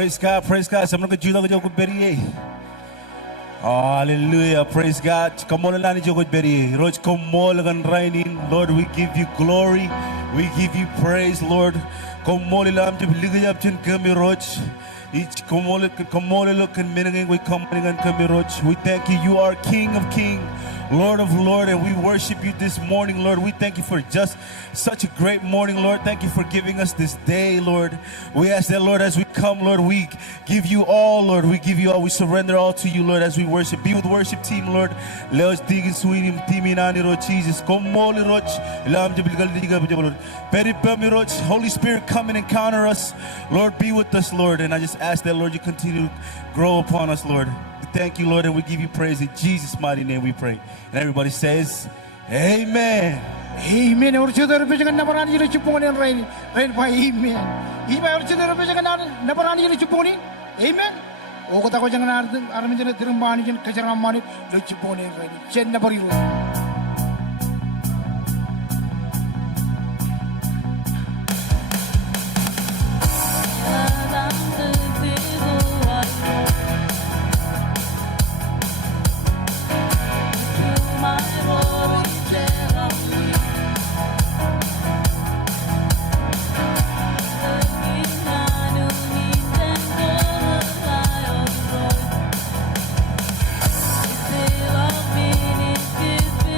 praise God, praise God. Sa mga juda ko joko beriye. Hallelujah, praise God. Kamola lani joko beriye. Roj kamola kan rainin. Lord, we give you glory. We give you praise, Lord. Kamola lam jib ligayap chin kami roj. Each kamola look and minangin we coming and kami roj. We thank you. You are King of Kings, Lord of Lord, and we worship you this morning, Lord. We thank you for just such a great morning, Lord. Thank you for giving us this day, Lord. We ask that, Lord, as we come, Lord, we give you all, Lord. We give you all. We surrender all to you, Lord, as we worship. Be with the worship team, Lord. Let us dig in sweet timinani, Lord Jesus. Holy Spirit, come and encounter us. Lord, be with us, Lord. And I just ask that, Lord, you continue to grow upon us, Lord. Thank you, Lord, and we give you praise. In Jesus' mighty name we pray. And everybody says, Amen. Amen. Our children represent nabarani yung chupon ng rain. Rain pa, Amen. Iba our children represent nabarani yung chupon. Amen. O kata ko jangan aramin jangan tirumbani jangan kajaramani yung chupon ng rain. Chen nabariru. Give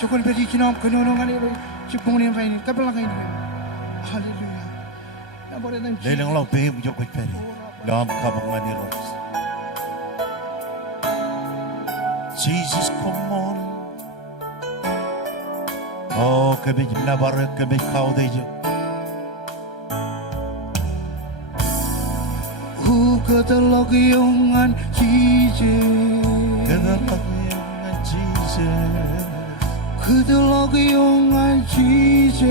Joko'y beri kinam kanunungan ni Cipungan Rainin. Kapalakay niya. Hallelujah. Nabarin ng Lelang lau behim joko'y peri. Lam kabangan ni Rods. Jesus, come on. Oh, kami nabarek kami kau dejo. Kadalagyangan Jesus. Kadalagyangan Jesus. Kadalagyangan Jesus.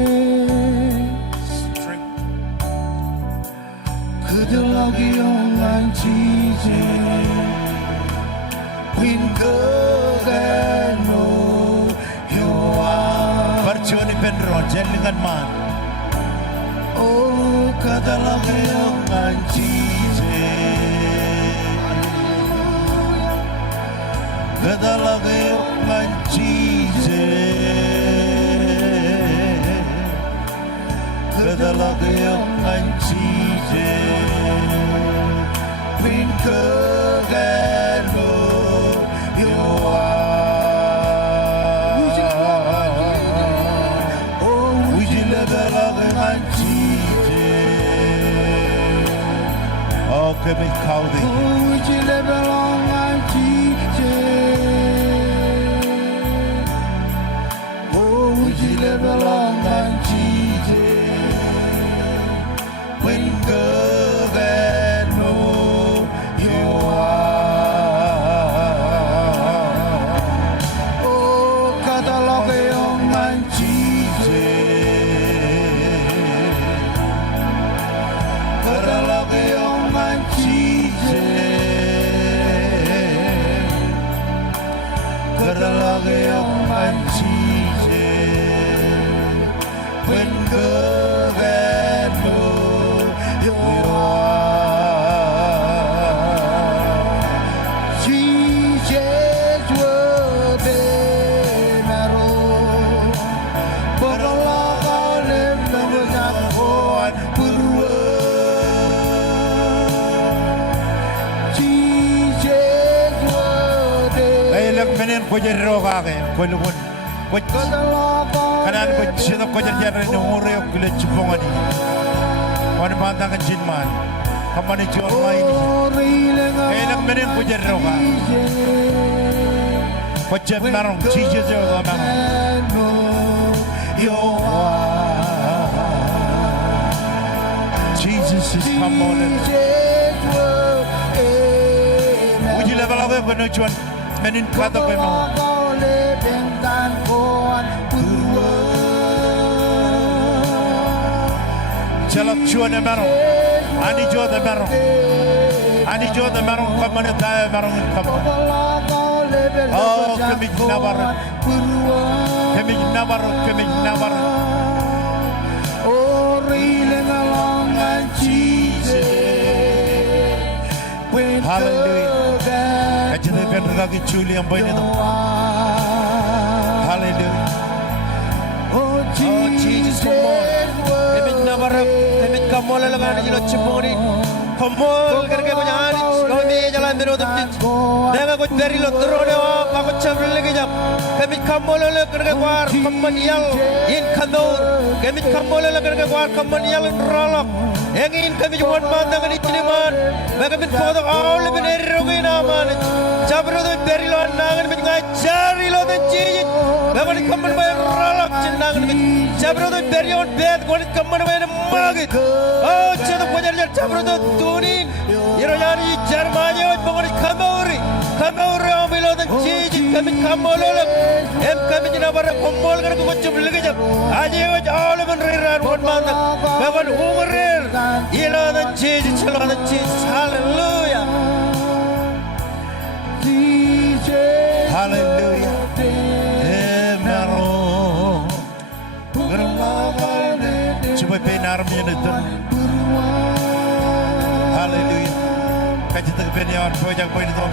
Kadalagyangan Jesus. Pinkagan mo yuan. Barjoni penron jenengan man. Oh, kadalagyangan Jesus. Kadalagyangan Jesus. Kadalagyangan Jesus. Pinkagan Oh, kami kaudi. When good and know you are. Oh, KWALOK yung anjije. KWALOK yung anjije. KWALOK yung anjije. When good and know you are. Jesus would be narrow, but Allah live never not one Jesus would be. Ay lagmenin ko jero ka ke, ko lumun. Kanan ko sino ko jero ni hore ko le chupongani. Wan banda kan jinman. Kamani John maini. Ay lagmenin ko jero ka. Ko jem marong Jesus yo marong. You are. Jesus is come on. Would you level up with no John? Menin kata ko mo. Jalap John marong. Ani John marong. Ani John marong kamane tayo marong kamane. Oh, kami nabar. Kami nabar. Oh, reeling along and Jesus. Hallelujah. Kajde ben ragi chuli ang boy nito. Hallelujah. Oh, Jesus, come on. Kami nabar. Kami kamol lang ang jilo chiponi. Kamol करके को जान कभी जलान मेरे उधर देखा कुछ berry लो तरोने वा पाको चबल लगे जब कभी कमोले ले करके वार कम्पनियल इन खंदोर कभी कमोले ले करके वार कम्पनियल रोलक इन कभी जुवन मान दंगन इतने मान मैं कभी फोटो आउल भी नहीं रोगी ना मान चबल तो बेरी लो नागन में गाय चारी लो तो चीज मैं कभी कम्पन में रोलक चिन्नागन में चबल तो बेरी और बेद कोई कम्पन में मागित oh चलो कुछ चबल तो tunin irojani jarmanya bangori kamauri amilo dan ciji kami kamolol em kami jinabar kombol kan ko chubli ke jab aje waj all ben riran mon man bagon umrer ilo dan ciji chalo dan ciji hallelujah hallelujah emero coba benar menyentuh hallelujah kajita benyawan pojak poin itu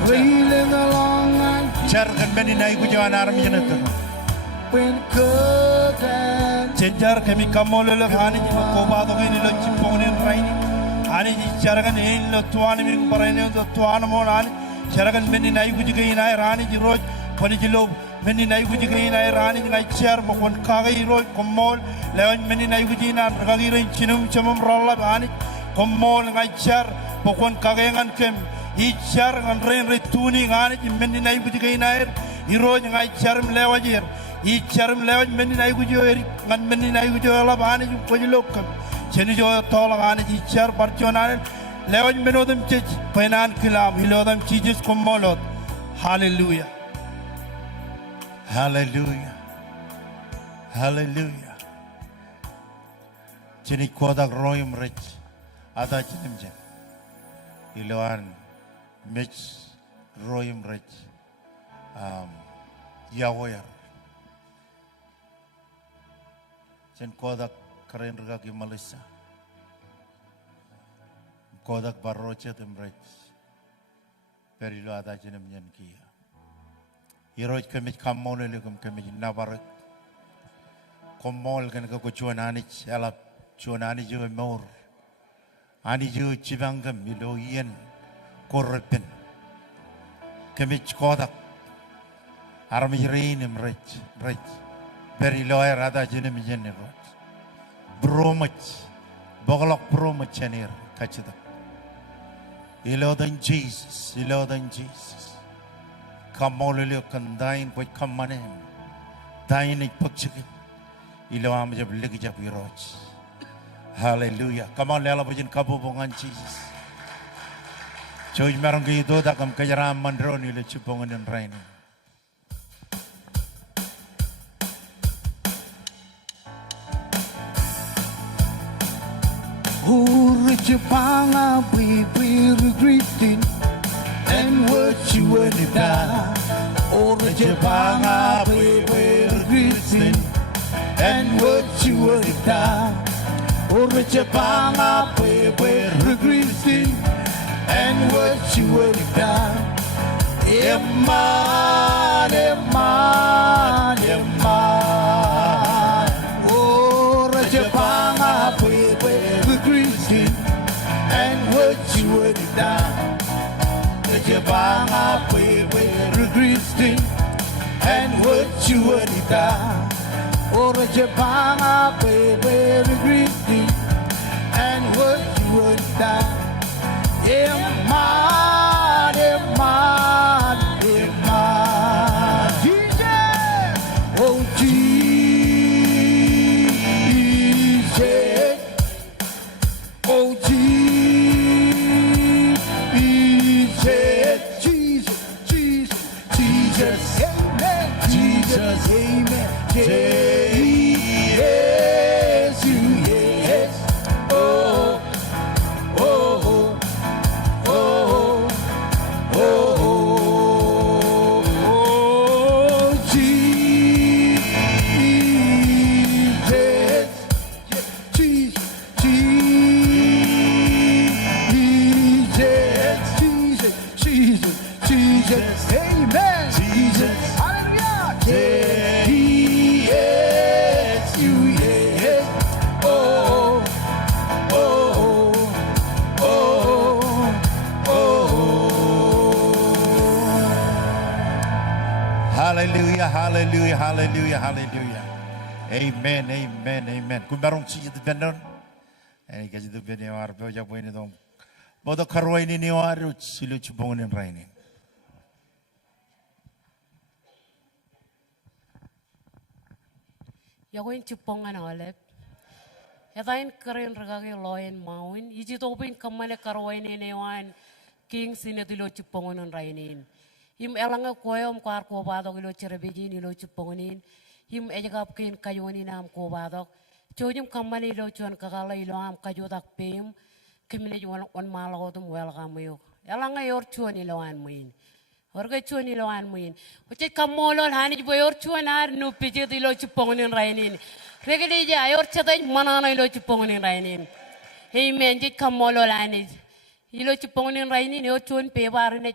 jar kan beni naik kujawan army jenatuh cenjar kami kamol lo hani ni koba to ini lo cipongin raini hani jar kan ini lo tuan mi paraine lo tuan mon hani jar kan beni naik kujagai nai rani ji roj pani ji lo beni naik kujagai nai rani ngai jar mokon kagai roj komol lewan beni naik kujina ragi ro chinum chamum rolla hani komol ngai jar pokon kagengan kem ijar ngan ren retuni ngani mendi nay buji kay nair iro ngai jar mlewajir ijar mlewaj mendi nay gujo eri ngan mendi nay gujo la bani ju poji lokam cheni jo tola ngani ijar barchonan lewaj menodam chej penan kilam hilodam chijis komolot hallelujah hallelujah hallelujah cheni kodak royum rech ada chitimjen iluan Mitch Royum Rich Yawoyar Chen Kodak Karen Ragaki Melissa Kodak Barroche Tim Rich Perilo Ada Chenem Yankia Hiroj Kemich Kamole Ligum Kemich Nabarak Komol Kan Kakuchuan Anich Alap Chuan Aniju Mor Aniju Chivangam Milo Yen Korpen Kemich Kodak Army RAININ rich very lawyer Ada Jenem General bromach boglok bromach chanir kachida ilodan Jesus kamolele kandain koi kamanem dain ik pagchik ilo am jab lig jab wiroj hallelujah come on lela bujin kabubongan Jesus Joy merong gitu tak kam kajaram mandron ilo chupong dan rainin Urjapanga we regretting and what you would have done. Urjapanga we regretting and what you would have done. Urjapanga we regretting and what you would have done. Eman, eman, eman. Urjapanga we regretting and what you would have done. Urjapanga we regretting and what you would have done. Urjapanga we regretting and what you would have done. Eman, eman, eman. Jesus, oh Jesus, oh Jesus, Jesus, Jesus, Jesus, amen, Jesus, amen, yes, you, yes, oh, oh, oh, oh, oh, Jesus, Jesus, Jesus, Jesus, Jesus, amen, Jesus, hallelujah, yes, you, yes, oh, oh, oh, oh. Hallelujah, hallelujah, hallelujah, hallelujah. Amen, amen, amen. Kung merong siya dependon, ay kasi dependon yung arpe o japo ini dong. Bodo karuay ni niyo aru silu chubongon ng rainin. Yagoin chupongan olep. Yatain karen ragagi loyen maun. Iji topin kamane karuay ni newan king sinetilo chupongon ng rainin. Him elanga koyom kwar ko badok ilo cerebejin ilo chupongonin. Him ejagap kin kayoni nam ko badok. Chojum kamane ilo chuan kakala ilo am kajodak pem. Kimine juan on malagotum welcome yo. Elanga yor chuan ilo an muin. Orga chuan ilo an muin. Uche kamolol hani bo yor chuan ar no pije ilo chupongonin rainin. Regeli ja yor chatay manana ilo chupongonin rainin. Amen jit kamolol hani. Ilo chupongonin rainin yor chuan pe barin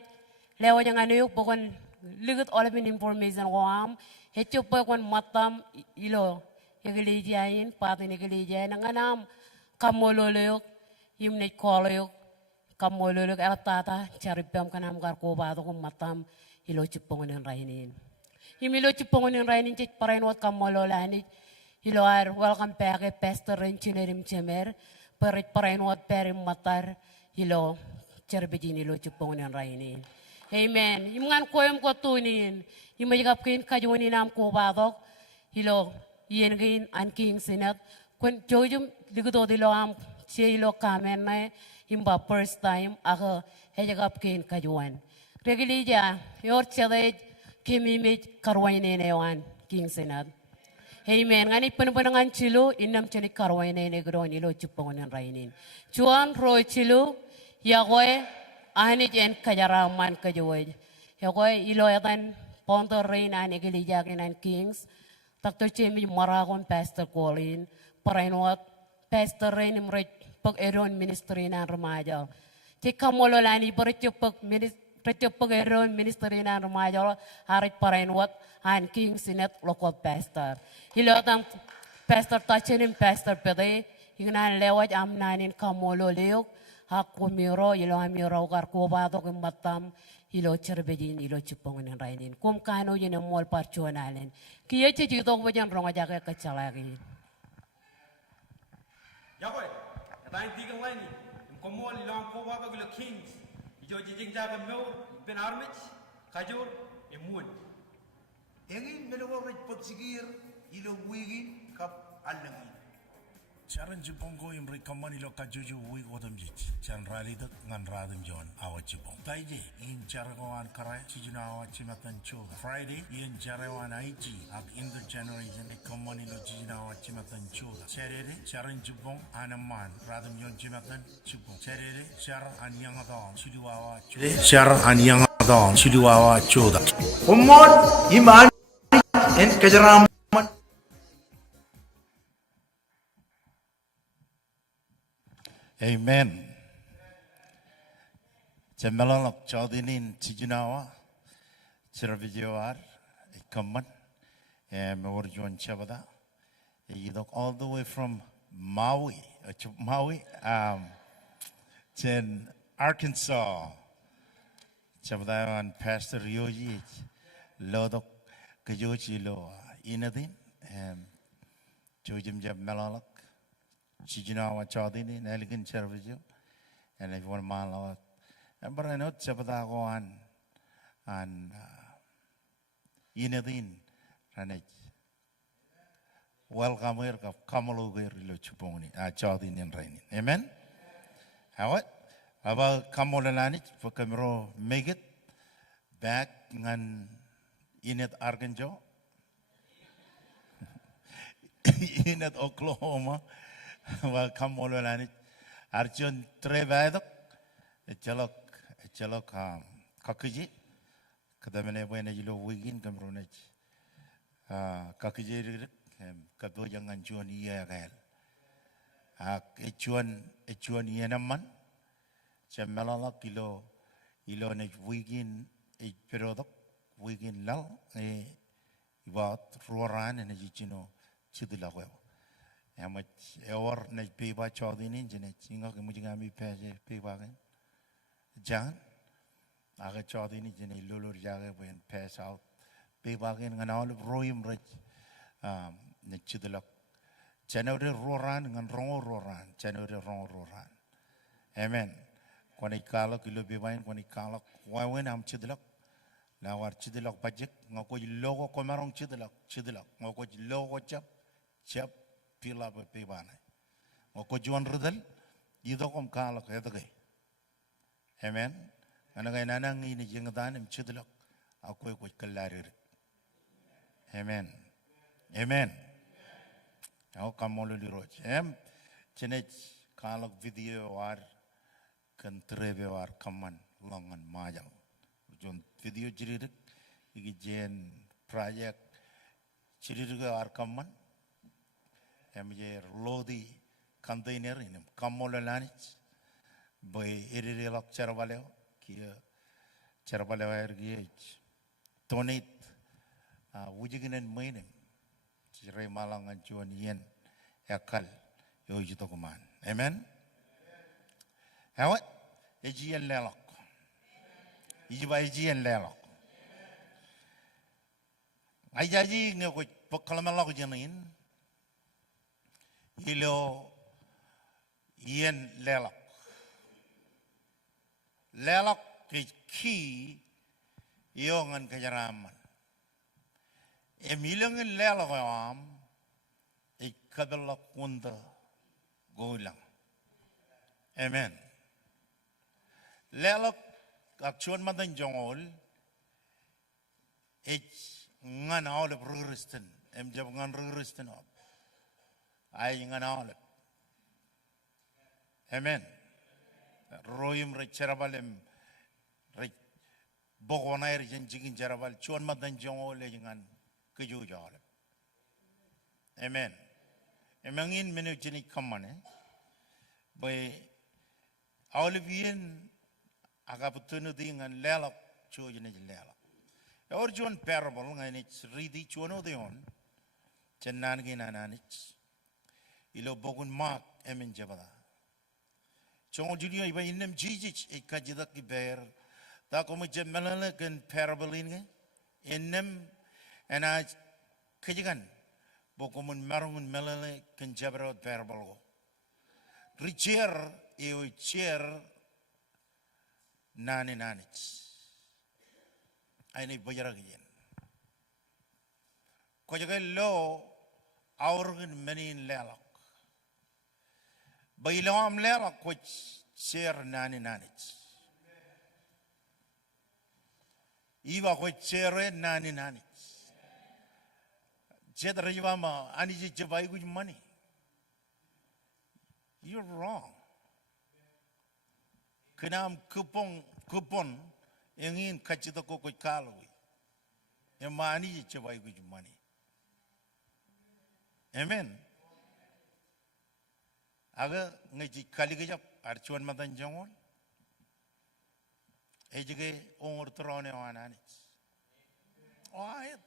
lewa jangan yuk pokon ligut oleh information wam hecho pokon matam ilo yagelijain patin yagelijain nanganam kamololeyuk yumne koleyuk kamololeyuk elatata caripam kanam garko bado kum matam ilo cipongonin rainin ilo cipongonin rainin cik parainwat kamololani ilo ar welcome pake pastor renchinerim cemer perit parainwat perim matar ilo carbejin ilo cipongonin rainin. Amen. Imangan koyam ko tunin. Imajagap kain kajwani nam ko badok. Hilo yen kain anking sinat. Kung jojum digudo dilo am siya ilo kamen na imba first time ako hejagap kain kajwan. Regili ja yor chade kimimit karwain newan king sinat. Amen. Ngani penupenangan chilo inam chani karwain negro nilo chupongan rainin. Chuan roy chilo yagoy Anid en kajaraman kajoy. Yakoy iloyatan ponto rain an igilijakin an kings. Dr. Jimmy Maragon Pastor Colin. Parainwat Pastor Rain imrech pag eron ministry na remaja. Chika mololani beretyo pag eron ministry na remaja. Harit parainwat an kings sinet local pastor. Iloyatan Pastor Tachenim Pastor Pede. Ingnan lewat amnanin kamololiyok. Aku miro ilo amiro kar kubado kematam ilo cerbejin ilo cipongan rainin kum kano yen mol parchuanalen kiye cicito bajan ronga jaga kecalagi Yakoy, tayo tigang lain ni, kumol ilang kowa ka gula kings, ijo jijing jaga meo, ben armich, kajur, emun. Engin menawarit pagsigir ilo wigi kap alangin. Charan jipong ko yung rekaman ilo kajuju wig odam jit. Chan rali dak ngan radam jon awat jipong. Taije in chara ko an karai chijuna awat chimatan choga. Friday in chara wan IG ak in the generation rekaman ilo chijuna awat chimatan choga. Saturday charan jipong anaman radam jon chimatan chipong. Saturday char anyang adon chiluawa choga. Char anyang adon chiluawa choga. Kumol iman en kajaram. Amen. Jamelalok Chaudinin Chijunawa, Chiravijuar, Kaman, and Morjuan Chavada. You look all the way from Maui, in Arkansas. Chavada and Pastor Yoji, Lodok Kajochi Lo, Inadin, and Jojim Jamelalok. Chijinawa Chaudini, elegant service, and if one man, but I know Chabadago and Inadin, and welcome here of Kamalo Chuponi, Chaudin and Rainin. Amen. How it about Kamolanich for Camero make it back and Enid, Arkansas, Enid, Oklahoma. Welcome all and Arjun Trevedok, a chalok Kakiji, Kadamene when you low wigin Cameronage, Kakiji, Kadoyang and Juan Yagal, a Chuan Yenaman, Chamelala Kilo, Ilonage wigin, a perodok, wigin low, a about Roran and a Gino Chidilawell. How much our next pay by Chaudin engine, Singa Mujigami pay wagon. Jan, I got Chaudin engine, Lulu Jaga when pass out, pay wagon and all of Royum Rich, Nechidilok. January Roran and Roran, January Roran. Amen. When I call up, you'll be wine when I call up, why when I'm Chidilok? Now our Chidilok budget, Noko logo Comarong Chidilok, Noko logo chap. Pila ba pibana. O ko juan rudal, ido kom kalak edagay. Amen. Anagay nanang ini jengdan im chidlok, ako ko kalarir. Amen. Amen. Ako kamolo liroj. Chenech kalak video war, kantrebe war kaman longan majal. Jon video jiririk, igi jen project jiririk war kaman. MJ Lodi container in him, Kamolanich, by Erilok Cheravaleo, Kia Cheravaleo RGH, Tonit, Wujigan and Mainim, Chiray Malang and Juan Yen, Yakal, Yojitokuman. Amen? How it? AG and Lelok. EG and Lelok. I jaji no Pokalamalok Janin. Ilo yen lelok. Lelok ki yongan kajaraman. Emilangan lelok am ikadalak kunda golang. Amen. Lelok akchuan madan jongol ngan awal progreston. Jab ngan progreston up. I ngan awal. Amen. Royum re cherabalem re bogonay re jingin cherabal chuan madan jongol ngan keju jawal. Amen. Emangin menu jenik kamane. By Olivian agaputunu dingan lelok chujene lelok. Or John parable and it's ready chuano deon. Chenangin ananich. Ilo bogun mark emin jabada. Chong junior iba inem jijich e kajidak ki bear. Ta komu jemelale ken parable inge. Inem and I kajigan. Bokumun marungun melale ken jabarot parable go. richer eu cher nani nanich aini bayaragin ko jaga lo aurgen menin lelak bailom lelak ko cher nani nanich iwa ko cher nani nanich jedra jiwama ani jibai guj money. You're wrong. Kenam kupon ingin kacita ko kalui. Emani cebai guj money. Amen. Aga ngaji kali gejap arcuan matan jangon. Ejege ongor terone wananich. Oh ayat.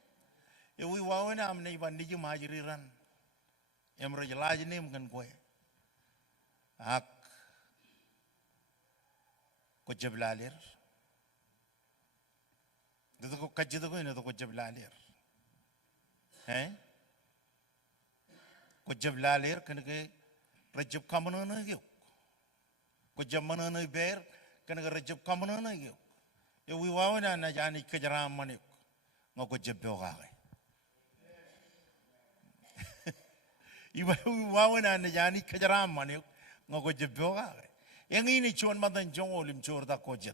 Ewi wawana amne iban niji majiriran. Emro jelaj ni mungkin kue. Ak ko jablalir dito ko kajito ko ino ko jablalir ko jablalir kanake rajab kamano na gyok ko jamano na ber kanake rajab kamano na gyok e wi wawana na jani kajaram manik ngo ko jabbo gaay iba wi wawana na jani kajaram manik ngoko jebyoga yang ini cuan madan jong olim jorda kojet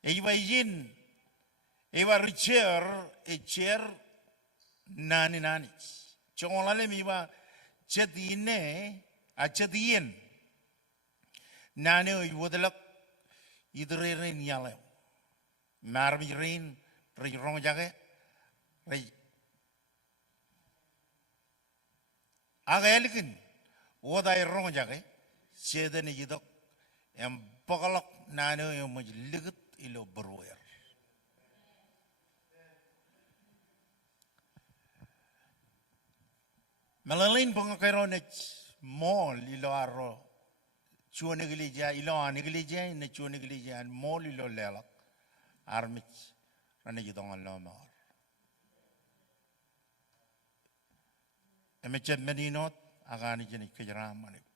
iba yin iba richer echer nani nani jong olale iba chetine a chetien nani iwodelak idrerin yale marbirin rong jage agelikin wodai rong jage Sedani jidok em pokalok nano yang majligut ilo berwer. Melalui pengakaronech mall ilo arro cuan gelija ilo ani gelija ini cuan gelija mall ilo lelak armich rana jidong Allah mar. Emecet meninot agani jenik kejaram manik.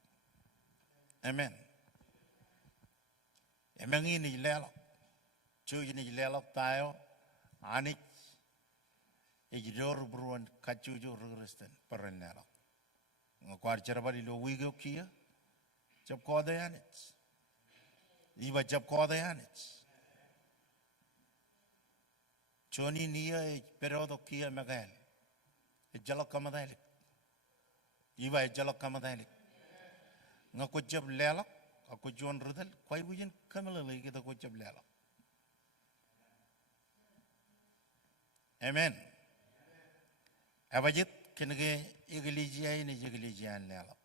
Amen. Emang ini lelak, cuy ini lelak tayo, anik, ejidor beruan kacu jo regristen peren lelak. Ngakuar cerabali lo wigo kia, jab kode anit, iba jab kode anit. Choni niya perodo kia magal, jalak kamadalik, iba jalak kamadalik. Ngaku jab lelak, aku juan rudal, kau ibujen kamalai kita aku jab lelak. Amen. Abajit kenege igelijia ini igelijian lelak.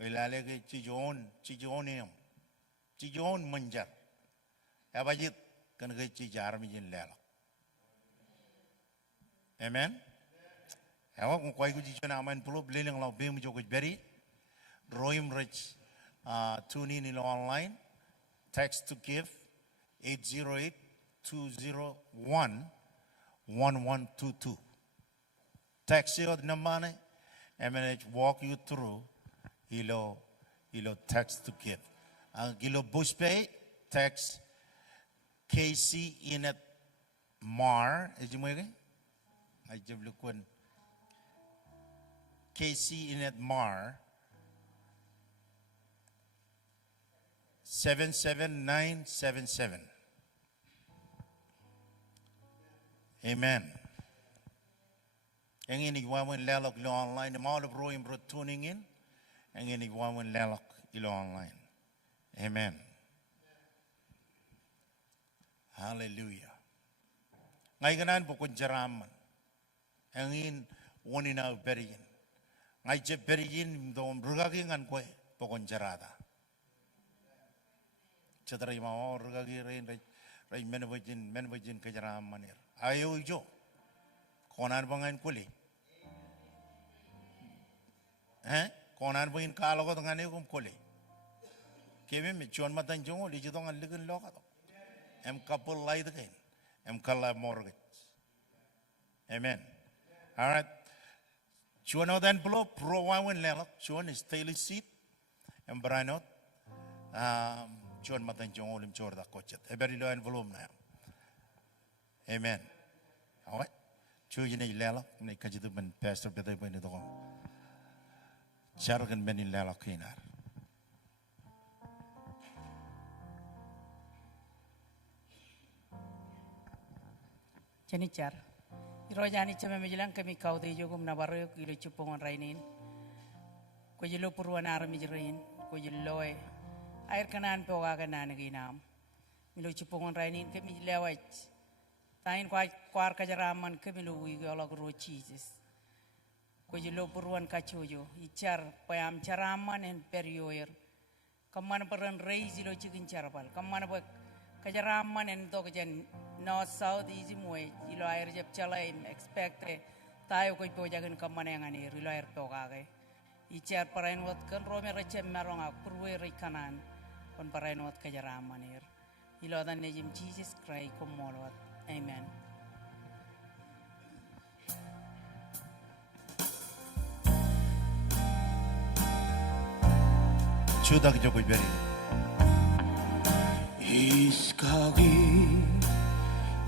Ilale ke cijon manjar. Abajit kenege cijar mijin lelak. Amen. Awak kau ibu cijon aman pulau belilang lau bem jogoj beri. Roim Rich, tune in online, text to give 808-201-1122. Text you the money, MNH walk you through, ilo text to give. Gilo bush pay, text KC Enid Mar, is you mwege? I just look one. KC Enid Mar. 77977. Amen. Yang ini wawan lelok ilo online. All of Roy bro tuning in. Yang ini wawan lelok ilo online. Amen. Hallelujah. Ngay ganan bukod jaraman. Yang in wani na beriyin. Ngay je beriyin do rugagingan ko bukod jarada. Cedera mau rugagi rain menvajin kejaram manir. Ayo jo, konan bangan kuli. Konan bangin kalau kau tengah ni kum kuli. Kami mencuan matan jongo di jitong an ligon lokat. Em couple lay tu kan, em kala mortgage. Amen. Alright. Cuan awdan pulo pro wawan lelak. Cuan is daily seat. Embranot. John matan jong olim chor da kochet. Eberi lo envelop na. Amen. Okay. Chu yini lela ni kajitu ben pastor betai ben itu kong. Jargon ben lela kinar. Janicar, iro jani cuma menjelang kami kau tu jogum nabaru kilo cupongan rainin, ko jelo puruan arami jerain, ko jelo air kanan pewa kanan ginam, milo cupongan rainin kami lewat, tain kuar kajaraman kami lui kalau guru cheeses, ko jelo puruan kacujo, icar payam caraman en perioer, kaman peran raise jelo cikin carapal, kaman apa kajaraman en to kajan north south easy moy ilo air jab chala expect tayo koy po jagan kamane ngani ilo air to kage ichar parain wat kan rome rechem marong ak purwe re kanan kon parain wat kajaraman ilo dan nejim Jesus Christ komolot amen. Chudak jokoy beri.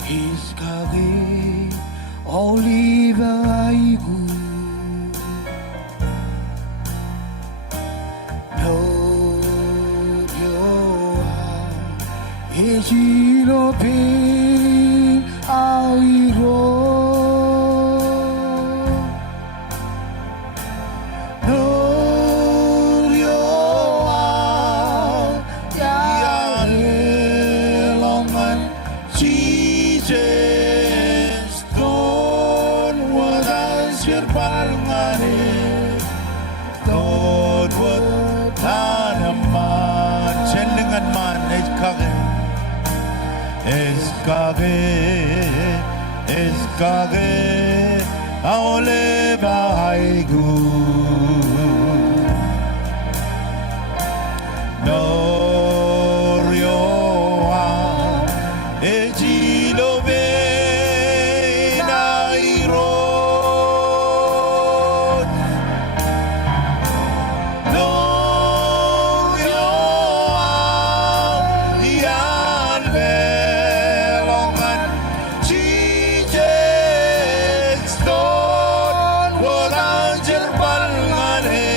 Iskagi olivaigu no yoa ejiro pe airo no yoa ya longan Jesus don't want us your palngane don't want tanaman Chenlingan man eskage aole baigu no rioa ejilo be nairo no rioa yan belongan Jesus don walang jerbal ngane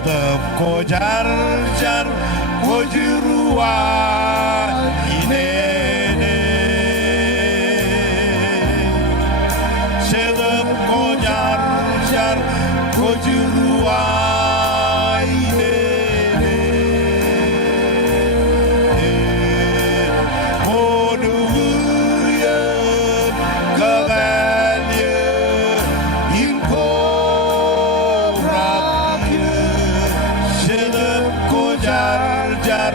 don ko jar jar ko juruwa ine jar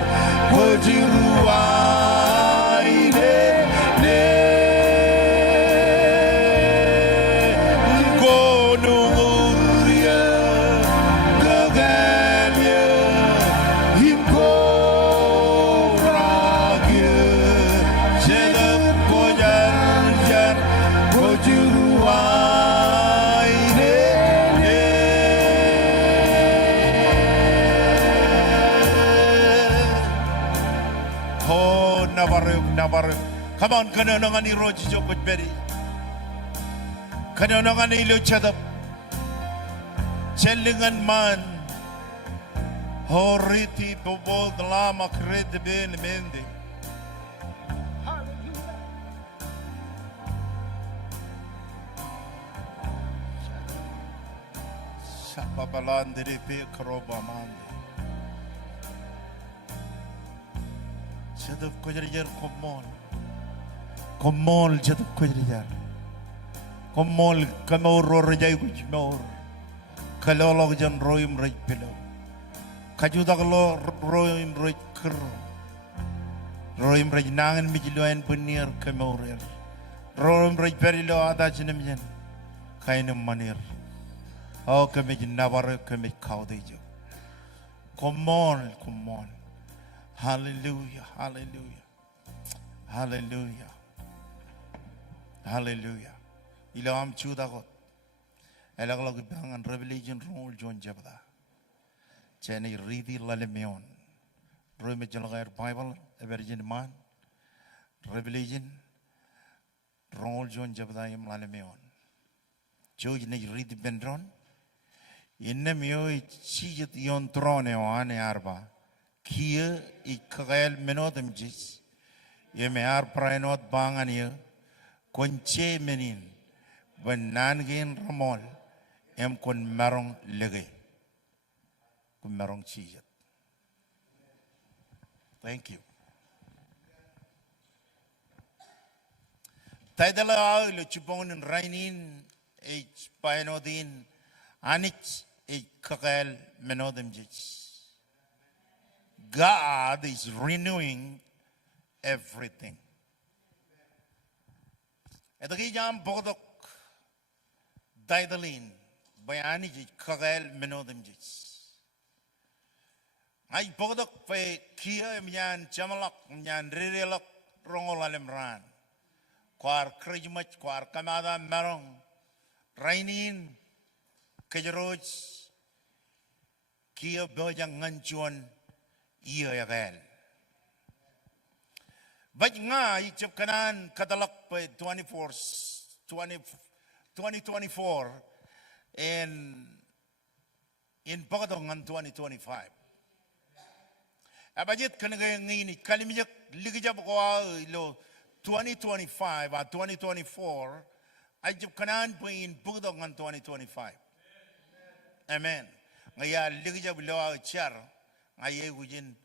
kojiruaine ne gonunguria gagalya himkoragya jedap kojar jar kojiruaine ne oh nabaruk come on kanonongan ni roji jokot beri kanonongan ni ilo chadap Chelingan man horiti bobol lama kred ben mende sapabalan diri pe kroba mande chadap kojarijar komol chadap kojarijar komol kamor rojai kujmor kalolog jan roim roj pilo kajudak lo roim roj kero roim roj nangan mijiloan benir kemorir roim roj perilo ada jenem jen kainem manir oh kemij nabar kemij kaudejo come on hallelujah hallelujah hallelujah hallelujah ilam chudagot Elag bangan revelation rule John Jabda. Chene ridi lalemeon. Roy me jalagar Bible a virgin man. Revelation rule John Jabda yam lalemeon. George ne ridi bendron. Inne meo chijit yon trone o ane arba. Kia I kagael menodem jis. Ye me ar praenot bangan ye. Konche menin. Ben nangin ramol. Em kon marong legay. Kon marong chiyat. Thank you. Taydala ay lo chupong ng rainin h paenodin anich h kakal menodem jich. God is renewing everything. Ito kiyam pokdok daydalin. Bayani ji kagel menodem jis. Ay pokdok pe kia myan chamalak myan rirelak rongol alemran. Kwar krejmach kwar kamada marong rainin kejeroj kia bojang nganchuan iya yagel. Baj nga ichip kanan katalak pe 2024 in Pagadongan 2025. Abajit kanagay ngini kalimijak ligijab ko ilo 2025 at 2024 ay jib kanan po in Pagadongan 2025. Amen. Ngaya ligijab ilo char ngaye gujin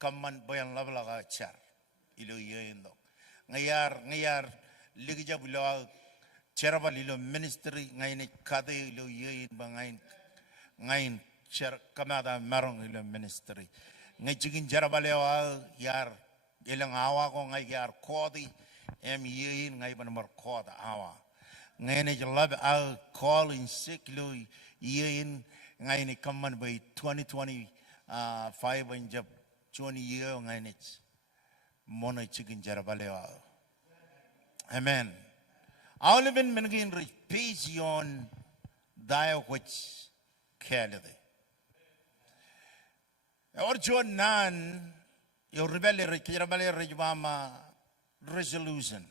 kaman bayan lablaga char ilo yendo. Ngayar ligijab ilo Cherabal ilo ministry ngayon kade ilo yain ba ngayon cher kamada marong ilo ministry ngay chigin cherabal yar ilang awa ko ngay yar kodi em yain ngay ba namar koda awa ngayon love call in sick lo yain ngayon kaman ba 2025 ang jab 20 year ngayon mono chigin cherabal amen. Aulibin menagin repesion dayo which kelede. Or John nan your rebellion rejama resolution.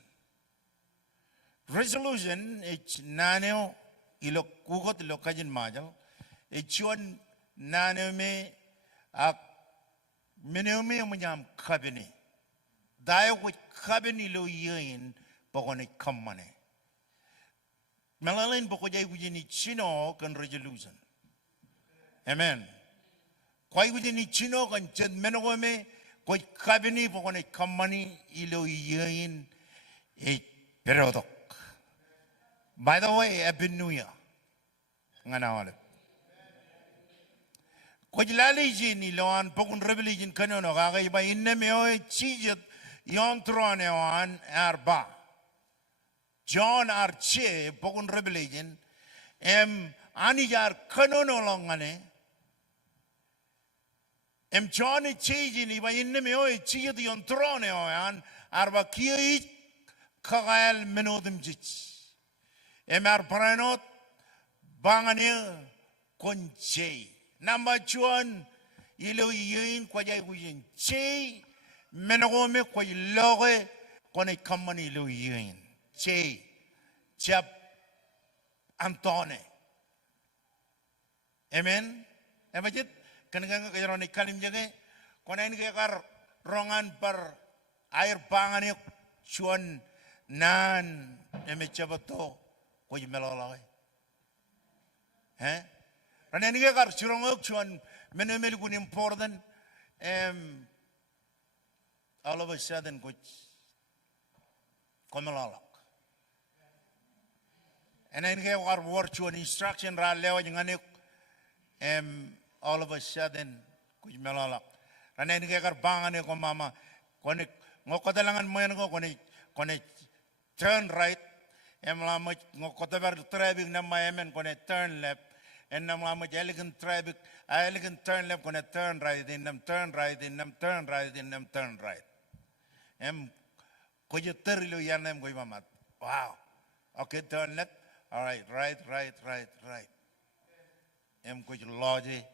Resolution it's naneo ilok kugot ilok kajin majal. It's yon naneo me ak meneo me manyam kabini. Dayo which kabini lo yin pokone kamane. Malalin boko jay wujini chino kan resolution. Amen. Kwai wujini chino kan jed menogome koi kabini pokone kamani ilo yin e perodok. By the way, Happy New Year. Ngana wale. Kujlali jin iloan pokun revelation kanono kaga iba inne meo chijit yon trone wan arba. John arche pokun revelation anijar kanono longane. John chijin iba inne meo chijit yon trone wan arba kiyo kagal menodem jich. Arparanot bangane konche. Number 1, ilo yin kwa jai kuyin che menogome kwa loge kone kamani ilo yin che chap Antone. Amen. Emajit kanang kajaron ikalim jage kone ini kar rongan par air pangan chuan nan emechabato kwa melologe. Rana ni kar churong chuan menemel kun important all of a sudden kuch komelalak. And then kar war chuan instruction ra lewa jingane all of a sudden kuch melalak. Rana ni kar bangane ko mama kone ngokodalangan mo yan ko kone turn right emla ngokodabar traffic na mayemen kone turn left. And I'm elegant traffic, elegant turn left, gonna turn right, in them turn right, in them turn right, in them turn right. Could you tell you yan going mama? Wow. Okay, turn left. All right, right. Could you logic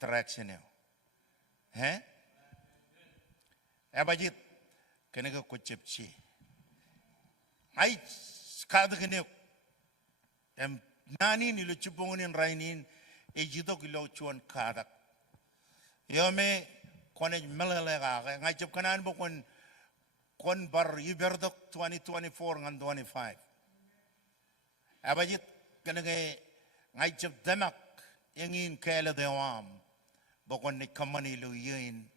traction now? Abajit, can I go chip chi? I scattered Nani ni luchupongin rainin ejito kilo chuan kadak. Yome kone melalega ngai chup kanan bo kon bar iberdok 2024 ngan 25. Abajit kanage ngai chup demak engin kele dewam bo kon ni kamani lu yin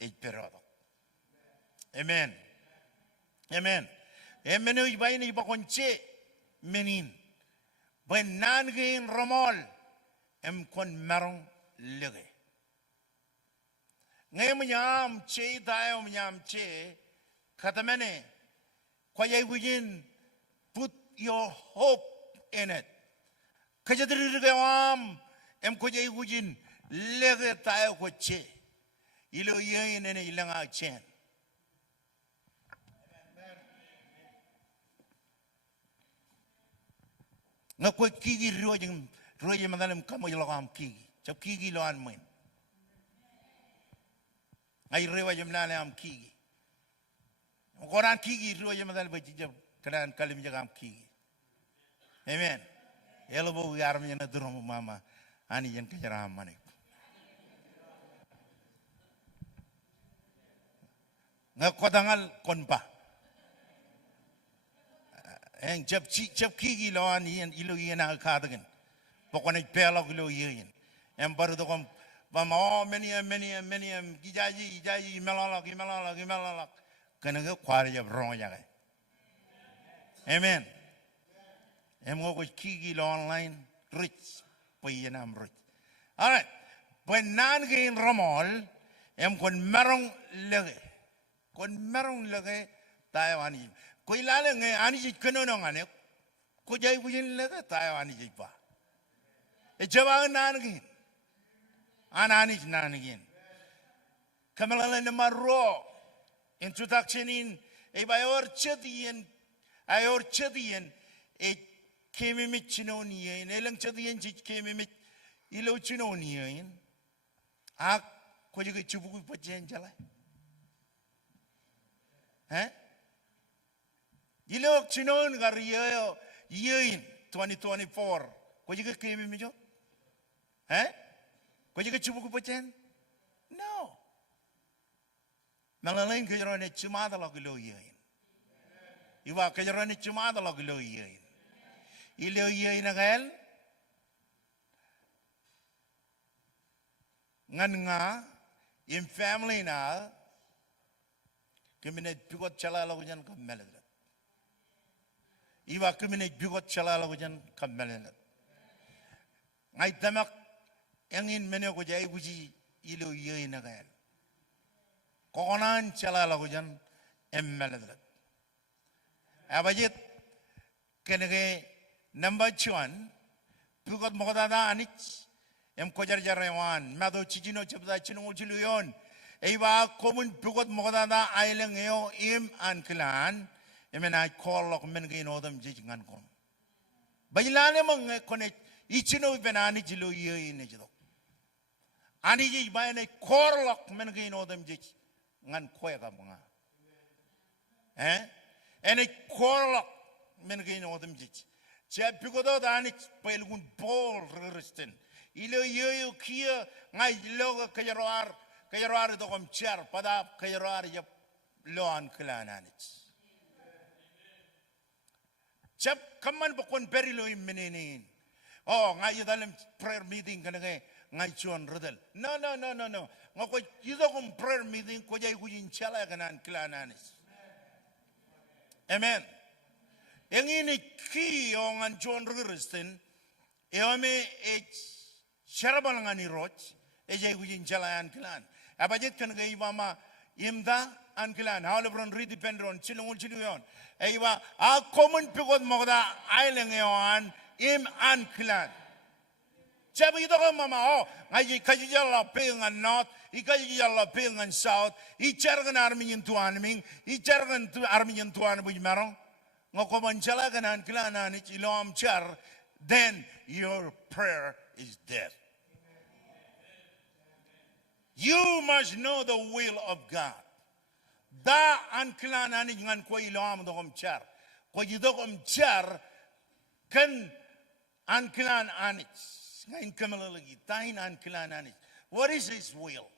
ejperodok. Amen. Amen. Emenu ibaini bakon che menin. When nangin romol kon marong lege. Ngay manyam che tayo manyam che katamene kwaya wujin put your hope in it. Kajadiri gawam kwaya wujin lege tayo ko che. Ilo yin ene ilanga chen. Nga kwe kigi roje madalem kamo yalakam kigi. Chap kigi lo anmoin. Ngay rewa jemlale am kigi. Koran kigi roje madalem baji jab kadan kalim jagam kigi. Amen. Yelo bo yaram yana durom mama ani jan kajaram manik. Nga kodangal konpa. And jab kigi lo an ilo yen al kadagan. Pokone pelok lo yen. And barudokom bama many gijaji melalak. Kanaga kwari jab rong jaga. Amen. Emgo ko kigi lo online rich. Payenam rich. All right. When nan gain romol kon merong lege. Kon merong lege tayo ani. Koi lale nge ani jit kenono ngane ko jai bujin lega tayo ani jit ba e jaba nanagin anani nanagin kamala ne marro introduction in e bayor chadien e kemi michinoni e lang chadien jit kemi mit ilo chinoni ak ko jige chubu pa jen jala Ilo chinon gariyo yin 2024. Ko jiga kemi mijo? Ko jiga chubu ko pachen? No. Nalalain kajaron e chumada lagilo yin. Iwa kajaron e chumada lagilo yin. Ilo yin agel ngan nga in family na kemine pigot chala lagu jan kamel. Iwa kemine bigot chala lagu jan kamel. Ngai tamak engin mene ko jay guji ilo yoy nagal konan chalala ko jan emmeladrat abajit kenege number 1 pugot mogadada anich em kojar jarawan mado chijino chebda chinungul chiluyon eiba komun pugot mogadada ailengeo im an klan emena KWALOK menege inodam jijngan kom bajilane mong konet ichino benani jilu yoy nejido ani ji bayane KWALOK menege inodam jij ngan koyaga mga ene KWALOK menege inodam jij che pugodo dani pelgun bol resten ilo yoyo kia ngai logo kayaroar dogom char pada kayaroar yap loan klananich chap kaman bokon perilo immenenin oh ngai dalam prayer meeting kanage ngai chuan rodel no ngako yidogom prayer meeting ko jay gujin chala kanan klananich amen engini ki ongan chuan resten eome sharabalangani roch ejay gujin chalayan klan abajet kan gai mama imda an klan hawlebron redepend on chilungul chiluyon eiwa a common pigot mogda ailengeon im an klan chabi do mama oh ngai kajijalla pengan north ikajijalla pengan south I chargan armin tuanming I chargan tu armin tuan bujmarong ngokoman chalagan an klan an ilom char then your prayer is dead. You must know the will of God. Da an klan ani ngan ko ilom dogom char. Ko yidogom char kan an klan ani ngain kamalagi tain an klan ani. What is his will?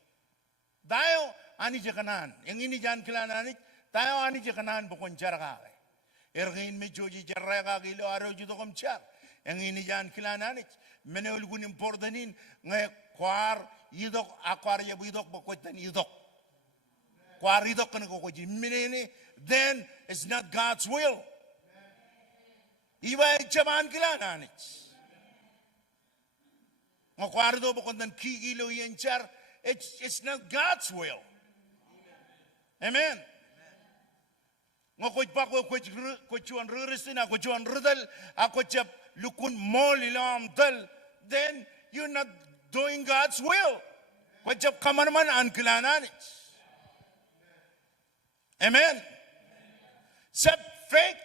Dayo ani jakanan. Yang ini jan klan ani dayo ani jakanan bokon char ka. Ergin me joji jarra ka gilo aro yidogom char. Yang ini jan klan ani menewul gun importanin ngai kwar yidok akwar ya yidok bokotan yidok kwar yidok kan ko ji minene then it's not God's will iba jaman kilanani ngakwar do bokotan kigilo yenchar it's not God's will amen ngakoj pa ko chuan rurisina ko chuan rudal ako chap lukun molilam dal then you're not doing God's will. Wajab kamarman an kilanani. Amen. Sab fake.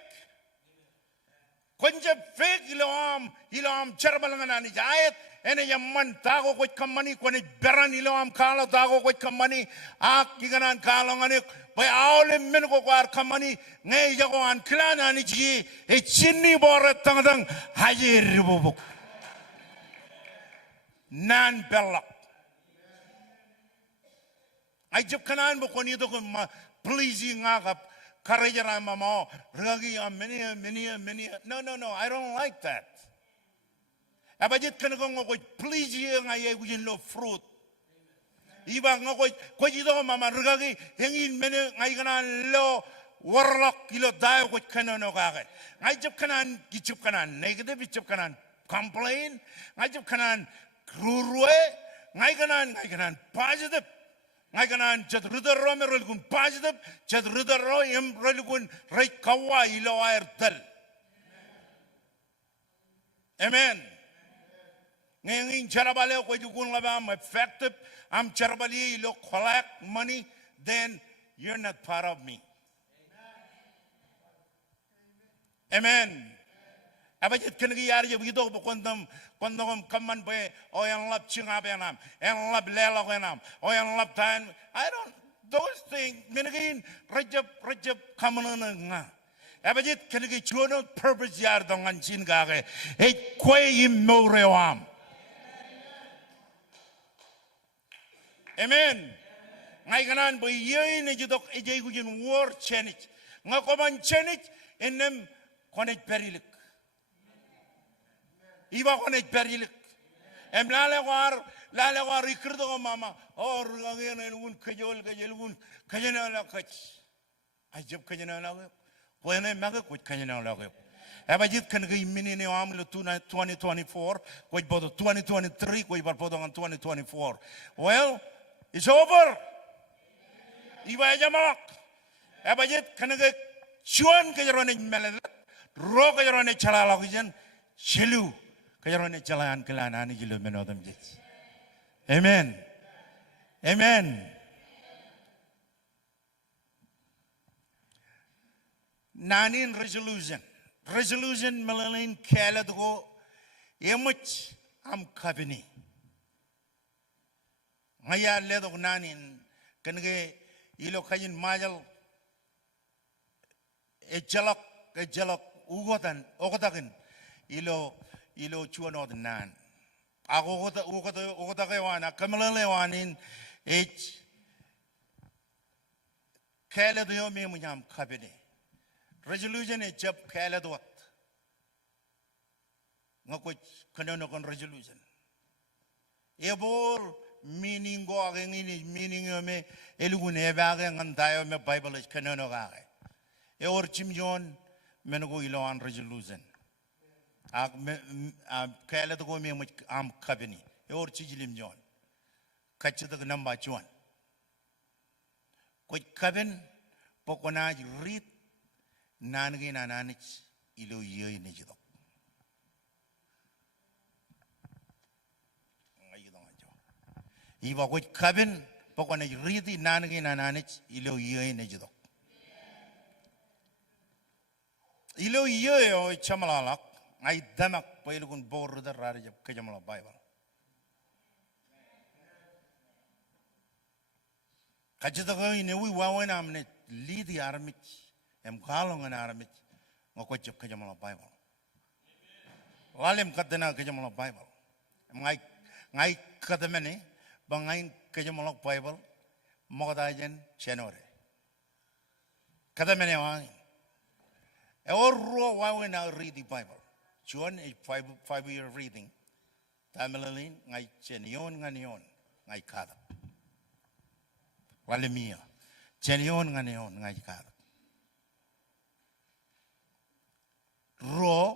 Kunjab fake ilam charbalanganani jayat. Ene yamman tago ko kamani kone beran ilam kala tago ko kamani ak kiganan kalangani bay awle men ko kwar kamani ngay jago an kilanani ji e chinni borat tangdang hajir bubuk. Nan belak. I jab kanan bo koni to ma pleasing ngakap karajara mama ragi many. No. I don't like that. Abajit kanagong ko pleasing ngaye gujin lo fruit. Iba ngako ko jito mama ragi hengin many ngay kanan lo warlock kilo dayo ko kanano kake. I jab kanan gichup kanan negative gichup kanan complain. I jab kanan Ruruwe, ngai kanan positive, ngai kanan chat rudaro merolgun positive, chat rudaro em rolgun right kawa ilo air dal. Amen. Nging charabale ko jukun labam effective, am charabali ilo collect money, then you're not part of me. Amen. Abajit kanagi yari yo bigito bokondam kondom kaman boy o yang lap chinga benam yang lap lela benam o yang lap tan those things menagin rajab kamanana nga abajit kanagi chuno purpose yar dongan chin gage e kwe im morewam amen ngai kanan boy yey ne jidok e jey gujin war chenich ngakoman chenich enem konet perilik Iba konek perilik. Em lale war ikirdo ko mama. Oh rugagen elgun kajol kajena la kach. Ajab kajena la ko ene maga ko kajena la ko. Abajit kan ga imini ne am lo 2024, ko bodo 2023, ko bodo 2024. Well, it's over. Iba jamak. Abajit kan ga chuan ka jarone mele ro ka jarone chalala kijan chilu ka jarone chalan kelana ni jilu menodam jit. Amen. Amen. Nanin resolution. Resolution melalin kala go emuch am kabini. Ngaya ledog nanin kange ilo kayin majal ejalak ugotan ogotakin ilo chuanod nan. Ako ugota kayawana kamalalewanin kala do yo me munyam kabini. Resolution is jab kala duat. Ngakoy kanono kon resolution. Ebor meaning go ageng ini meaning yo me elugun ebage ngantayo me Bible is kanono gage. Eor chimjon menugo iloan resolution. Ag kala dugo me am kabini. Eor chijilim jon. Kachita namba chuan. Koy kabin pokona read nangi nananich ilo yoy nejido. Iwa koy kabin pokona ridi nangi nananich ilo yoy nejido. Ilo yoy o chamalalak ay damak pa ilugun boru da rarajab kajamala Bible. Kachita ko inewi wawan amne lidi armich. Em kalong an aramit ngako chep kajamala Bible. Walem kadena kajamala Bible. Ngai kademene bangai kajamala Bible mogadajen chenore. Kademene wang. Ro wawen na read the Bible. Chuan a 5-year reading. Tamilalin ngai chenion nganion ngai kada. Walemia chenion nganion ngai kada. Raw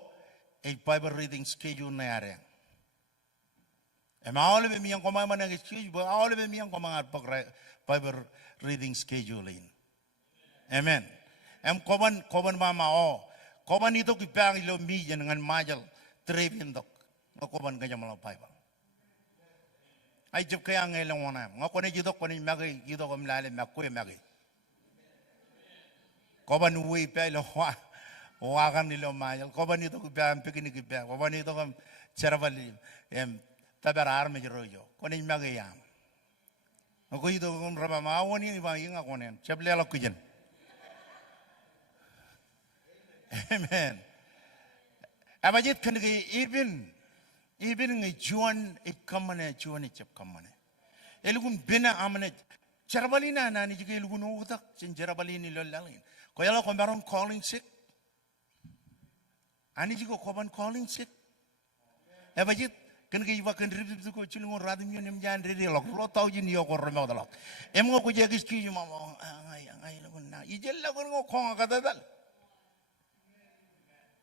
a Bible reading schedule na yare. All of me ang kumama ng excuse, but all of me ang kumama Bible reading schedule in. Amen. Koban mama o. Koban ito kipang ilo media ng majal trevin dok. Koban kanya mga Bible. Ay jab kaya ang ilang wana. Ngako na jidok ko ni magi jidok ko mlalim makuya magi. Koban uwi pa ilo wa. Wakan nilo mayal. Koban ito kipang pikinig kipang. Koban ito kam cerabali tabar arme jeroyo. Konin magayam. Ako ito kung rabamawan yun iba yung ako niyan. Siyempre alok ko dyan. Amen. Abajit kanigay even ng Juan ikamane Juan ichap kamane. Elugun bina amane cerabali na ni juga elugun utak sin cerabali ni lolalin. Kaya lo kumbaron calling sick. Ani juga koban calling sick. Abajit kan kay iba kan ribib ko chilungo radim yun jan redi lok lo tau jin yo ko remo dalok. Emgo ko jagis ki mama angay lagun na. Ijel lagun ko konga kadadal.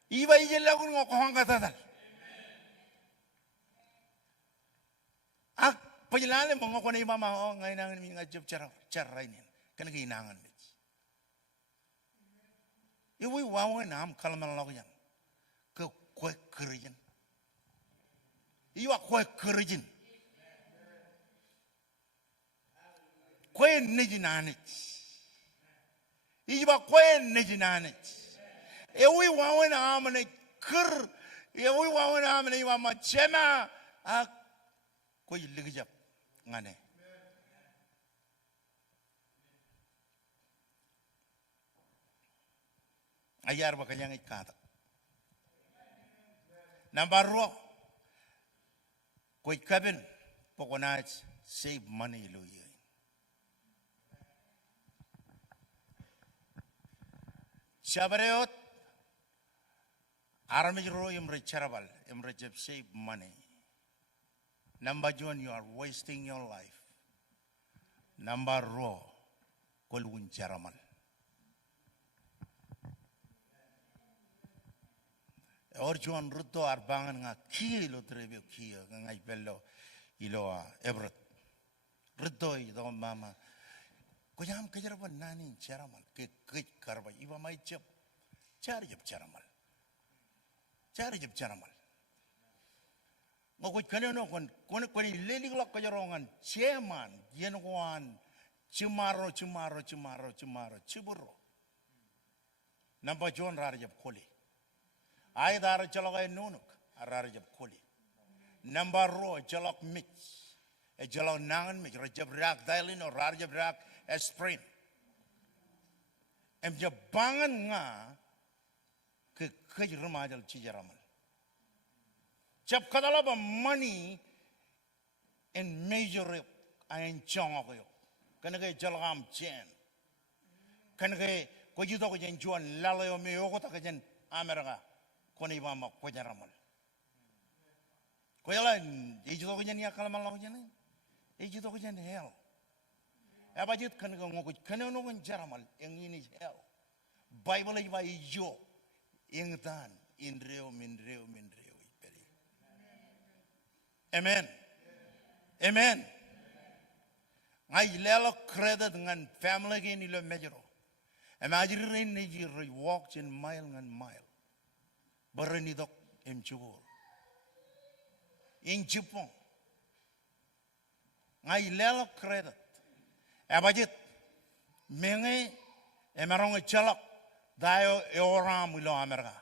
Iba ijel lagun ko konga kadadal. Ak pajilale mo ko na iba ma ngay nang mi nga job rainin. Kan kay nangan mit. Iwi wawan am kalman lok yan. Ko kerjin. Iwa kwe kerjin. Kwe nejinanit. Iwa kwe nejinanit. Ewi wawan amane ker. Ewi wawan amane iwa machema. Ak kwe ligijap ngane. Ayar ba kanyang ikata. Number 2. Koi kabin pokonach save money lo ye. Chabareot aramijro imre charabal imre jeb save money. Number 1, you are wasting your life. Number 2, kolun charaman. Orjuan ruto arbangan nga kilo trebio kio ngai bello iloa ebrat. Ruto ito mama. Kujam kejarapan nani caramal ke karba iba mai cep cari jep caramal. Cari jep caramal. Ngokut kaneno kon leli lak kajarongan ceman yenwan cimaro ciburo. Nampak John rarjab koli. Ay dar jalok ay nunuk rarjab koli. Nampak ro jalok mix. Jalok nangan mix rajab rak dailin or rarjab rak sprint. Em jabangan nga ke remajal cijaramal. Jab kadala ba money and measure ayen chong yo. Kanake jalgam chen. Kanake ko judo ko jen juan lalayo me yoko ta jen Amerika koni ba ma ko jaramal. Ko yala judo ko jen yakal mal ko jen. Judo ko jen hell. Abajit kanake ngoko kanano ko jaramal eng ini hell. Bible ba ijo eng tan in reo min reo. Amen. Amen. Ngai lelo credit ngan family ke ni lo mejero. Imagine ni ji walk in mile ngan mile. Berani dok em chubur. In chupong. Ngai lelo credit. Abajit menge emarong chalak dayo eoram ilo Amerika.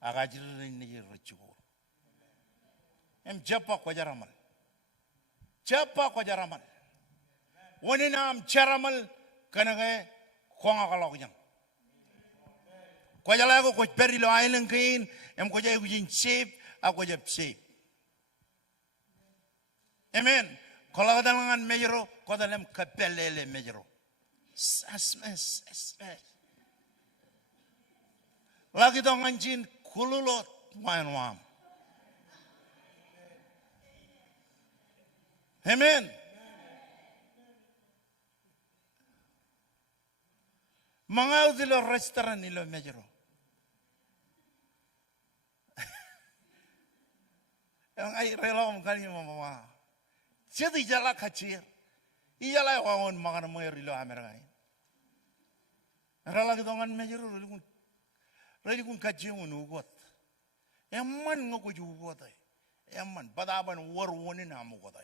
Agajir ni ji chubur. Em japa ko jaramal. Japa ko jaramal. Wani nam charamal kanage konga kalok jang. Ko jala ko peri lo island kain em ko jay ko jin shape ako jap shape. Amen. Kalau dalangan mejero ko dalam kapelele mejero. Asmes. Lagi dong anjin kululot wam. Amen. Mga udilo restoran nilo mejero. Yang ay relom kali mama. Jadi jala kacir. Ijala wangon makan mo rilo Amerika. Rala gitongan mejero rili kun kacir unugot. Eman ngoko jugot ay. Eman badaban war wonin amu goday.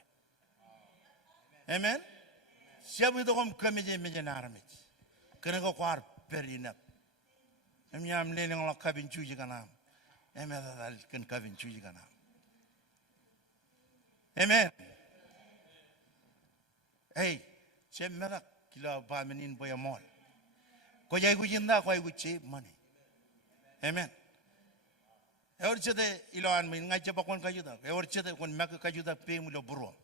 Amen. Siapa itu kaum kemeja naramit. Kena kau kuar perinap. Emnyam leleng Allah kabin cuci kanam. Emedal ken kabin cuci kanam. Amen. Hey, siapa medak kila bamenin boya mall. Kau jai kujinda kau jai kucip mana. Amen. Eor cete iloan min ngaja pakon kajuda. Eor cete kon mak kajuda pe mulo buru.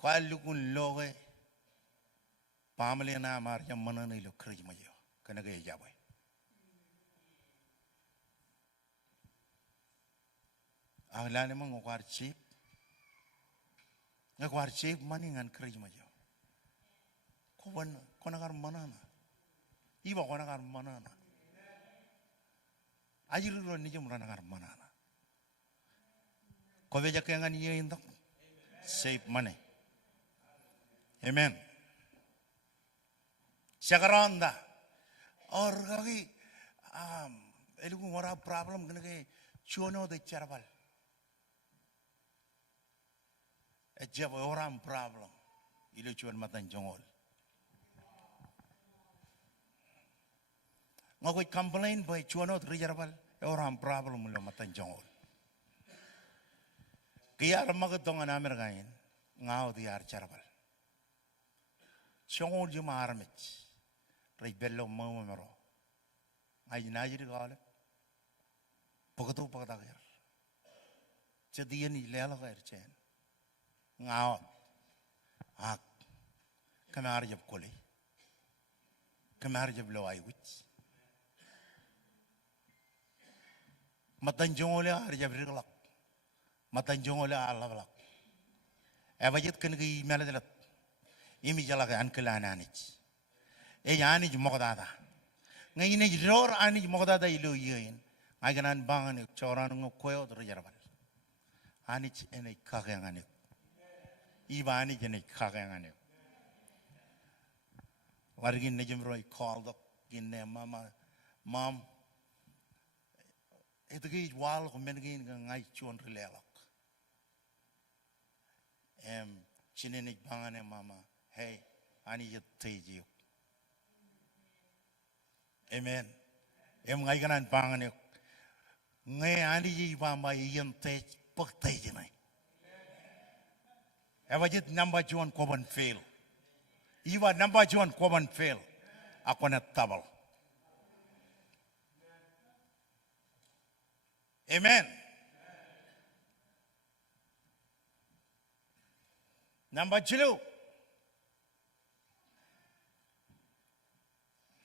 Kualukun loge pamale na amar jam mana ni lo kerja majo kena gaya jabai. Ahlan emang ngokar chip mani ngan kerja majo. Kau nakar mana na? Iba kau nakar mana na? Ajir lo ni jam nakar mana na? Kau beja kaya ngan iya indak save money. Amen. Syakaranda. Or kaki, elu ngora problem kena ke cuano de carabal. Ejab orang problem. Ilu cuan matan jongol. Ngakoi complain by cuano de carabal. Orang problem lo matan jongol. Kaya ramagat dongan Amerikain ngau di ar carabal. Chongol juma armit, ray bello mau mero. Ay najiri gale, pagatu pagdagar. Jadi ni lela gair chen. Ngao, ak, kamar jab koli, kamar jab lo ay wits. Matan jongole ar jab riglak, matan jongole alaglak. Abajit kengi meladalat. Imi jala ke uncle ananich. Anich mokodada. Ngayon ni roar anich mokodada ilo yun. Ay kanan bangan ik coran ngokoyo terjaraban. Anich ene kagenganik. Iba anich ene kagenganik. Wargin nejemroi called up in there, mom. Ito kay wal ko menigin ngay chuan rilelak. Chininig bangan mama, hey, ani yut teji. Amen. Ngay kanan bangan yuk. Ngay ani yi mama iyan tej pag teji na. Wajit number chuan koban fail. Iwa number chuan koban fail. Ako na tabal. Amen. Number 2.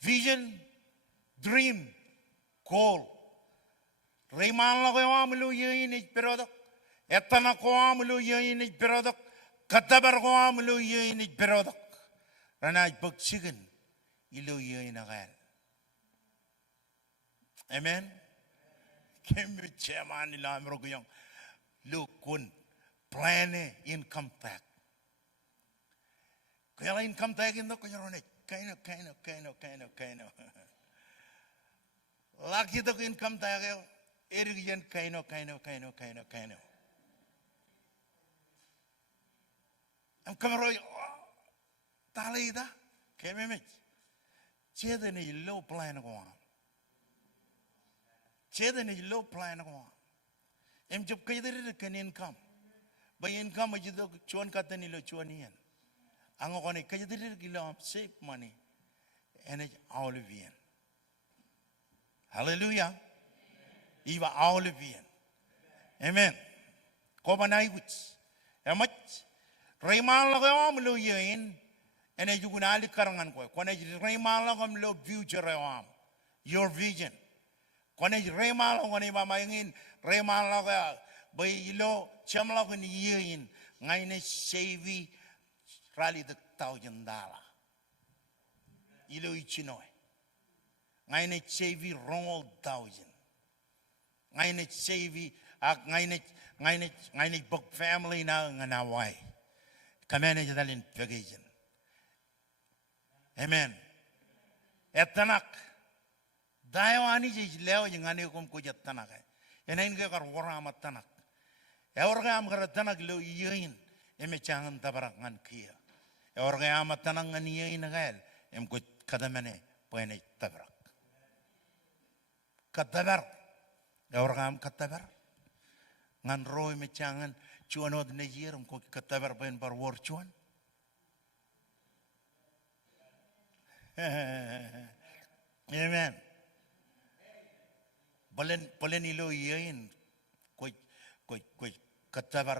Vision, dream, goal. Rayman la ko amulu yin perodok. Etana ko amulu yin perodok. Katabar ko amulu yin perodok. Ranay pagsigan ilo yin agal. Amen. Kemi chairman nila amro ko yung lukun plan income tax. Kaya income tax indo ko yung kaino. Laki to income tax yo erigian kaino. Am kamaroy talida kemi me. Chede ni low plan ko. Chede ni low plan ko. Em job kay diri kan income. By income ajido chuan kata ni lo chuan yan. Ang ako ni kay diri gila save money. And it Olivian. Hallelujah. Iwa Olivian. Amen. Ko ba nay wits. Emat Rayman la ko am lo yin. And ay jugunali karangan ko. Ko na Rayman la ko lo future am. Your vision. Kone Rayman la ko ni mamayangin. Rayman la ko bay ilo chamla ko ni yin. Ngay na savvy rally the $1,000. Ilo ichinoy. Ngay na savvy wrong 1,000. Ngay na savvy ngay na book family na nganaway. Kami na jadalin pagayin. Amen. Etanak. Dayo ani leo yung ani kum kujat tanak. Enain ka karwara amat tanak. Eorga am karatanak lo iyain. Eme changan tabarak ngan kia. Eorga amat tanak ngan iyain nagal. Em kut kadamane puene tabarak. Katabar. Eorga am katabar. Ngan roy me changan chuanod na year ko katabar ben bar war chuan. Amen. Balen ilo iyain ko katabar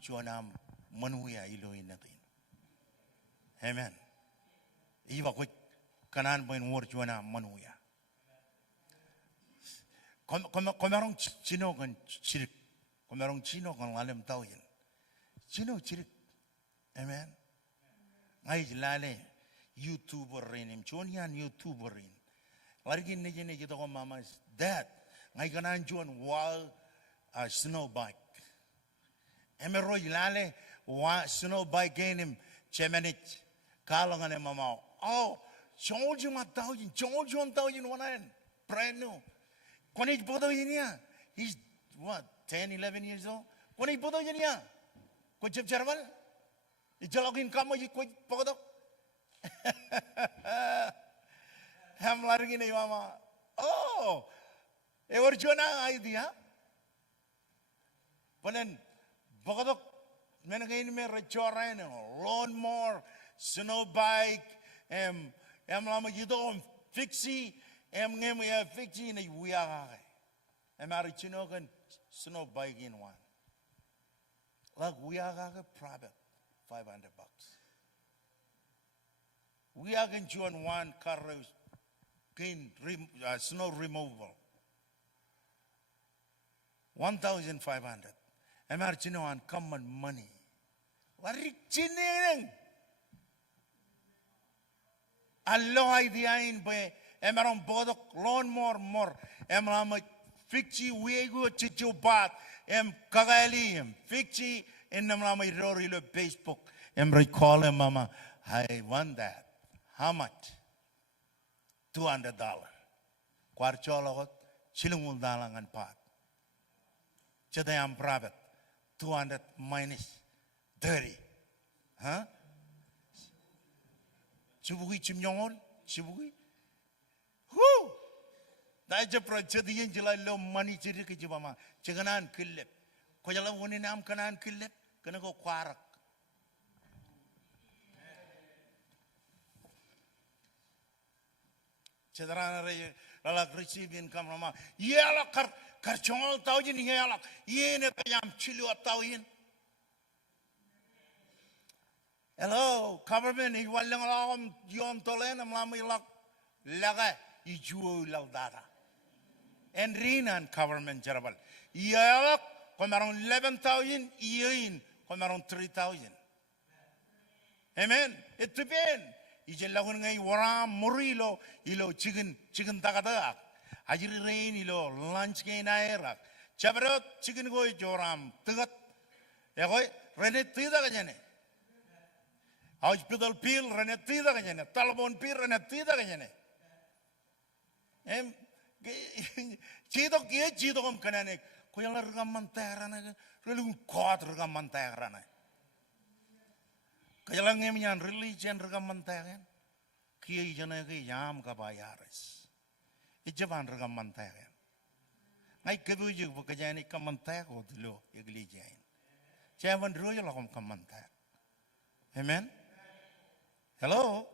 chuanam manuya ilo natin. Amen. Iba ko kanan ben war chuanam manuya. Komerong chino kan chirik. Komerong chino kan alam tao yan. Chino chirik. Amen. Ngay lale YouTuber rin. Chuan yan YouTuber rin. Larigin na dyan kita ko mama. Dad, ngay kanan chuan wall snow bike. Emeroy lale snow bike gain chemenit. Kalangan ni mama. Oh, charge you 1,000. Charge you 1,000 brand new. Kung ay bodo yun niya, he's what, 10, 11 years old? Kung ay bodo yun niya, kung jab jarwal, ijalogin ka mo yung bodo. Ham larigin na yung mama, oh, ewarjo na idea. Panen, bodo, may nagayin may rechoran, lawnmower, snow bike, lama yito, fixie, ngem ya fixi na wiya kay. Mari chino kan snow bike in one. Like wiya kay private $500. Wiya kan chuan one car gain snow removal. 1,500. Mari chino an common money. Wari chineng. Allah idea in by Emerong bodok lawnmower more. Emram Fiksi wego chicho bat em kagali em fiksi en namla mai rori lo Facebook em recall em mama I want that. How much? $200. Kwarcholo chilungul dalangan pat. Chada am private. 200 minus 30. Huh? Chibugi chimyongol? Chibugi? Whoo! Dahil pro chadiyan jilay lo money chiri ke jibama. Chaganan kilip. Ko jala woni nam kanan kilip. Kana ko kwarak. Chadran re lalak receive income rama. Yala kar chongol tawin yala. Yene kayam chilu tawin. Hello, government, he walang alam yon tolen am lamay lak laga ijuo laldara. And RAININ government jarabal. Iyalak kung marong 11,000, iyain kung marong 3,000. Amen. It depends. Ijalagun ngay waram murilo ilo chicken tagadak. Ajiri rain ilo lunch ngay nairak. Chabarot chicken goy joram tagat. Yakoy renet tida kanyane. Hospital pil renetida kanyane, telepon pil renetida kanyane. Cidok ye cidok om kanane, kaya la regam manterana, relung kuat regam manterana. Kaya la ngemyan religion regam manteran, kaya ijana kaya yam kabayares. Ijaban regam manteran. Ngai kebujuk bukajani kamantero dulu iglijain. Javan roya lakom kamanter. Amen. Hello?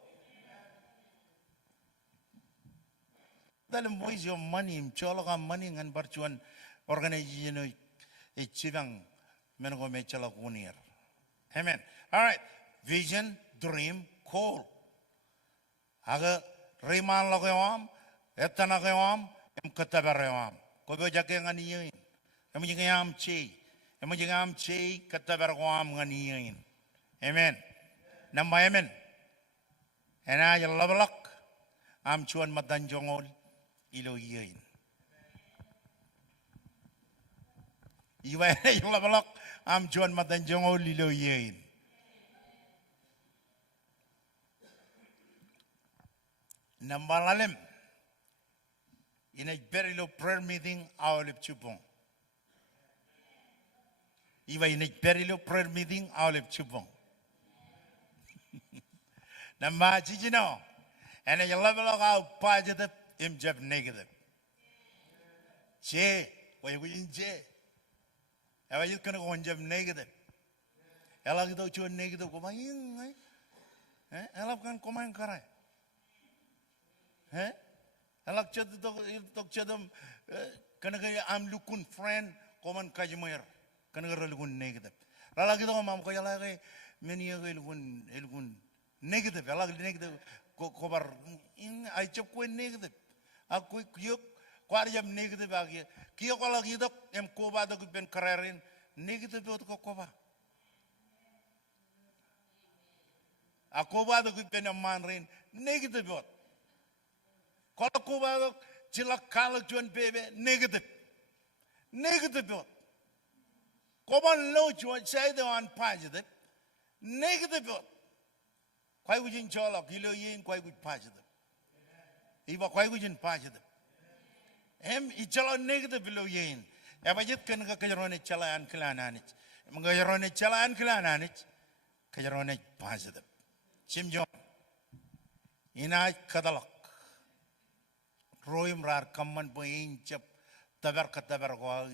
Dalam voice your money, chologa money ngan barchuan organization e chibang menago mechala kunir. Amen. All right. Vision, dream, call. Aga riman lagawam, etana gawam, em katabarawam. Kobo jake nganiyin. Em jingam chi, katabarawam nganiyin. Amen. Nama amen. Ena yalabalak am chuan madan jongol ilo yain. Iwa yalabalak am chuan madan jongol ilo yain. Nambalalem in a very low prayer meeting awalip chupong. Iwa in a very low prayer meeting awalip chupong. Nama chijino, and a level of how positive, imjab negative. Che, why we in che? Ever you can go on jab negative. Ella get you a negative, go by in, eh? Ella can come and cry. Eh? Ella chat the chadam, can I'm looking friend, come and kajimir, can go look negative. Ella get on Mamma Koyala, many a one. Negative, I like negative. Cover in I chop negative. A quick yuk, quarium negative again. Kiokola gidok, em koba the good ben careerin, negative to cover. A koba the good ben a manrin, negative what? Kolakoba, chilla kala juan baby, negative. Negative what? Common low juan say the one positive, negative what? Quay would in Cholok, Hilo Yin, quay would positive. Eva quay would in positive. It's all negative below Yin. Ever yet can go Kajarone Chala and Kilananich. Magajarone Chala and Kilananich, Kajarone positive. Chim John. Inai Kadalok. Roim rar common boing chip, Tabarkatabargo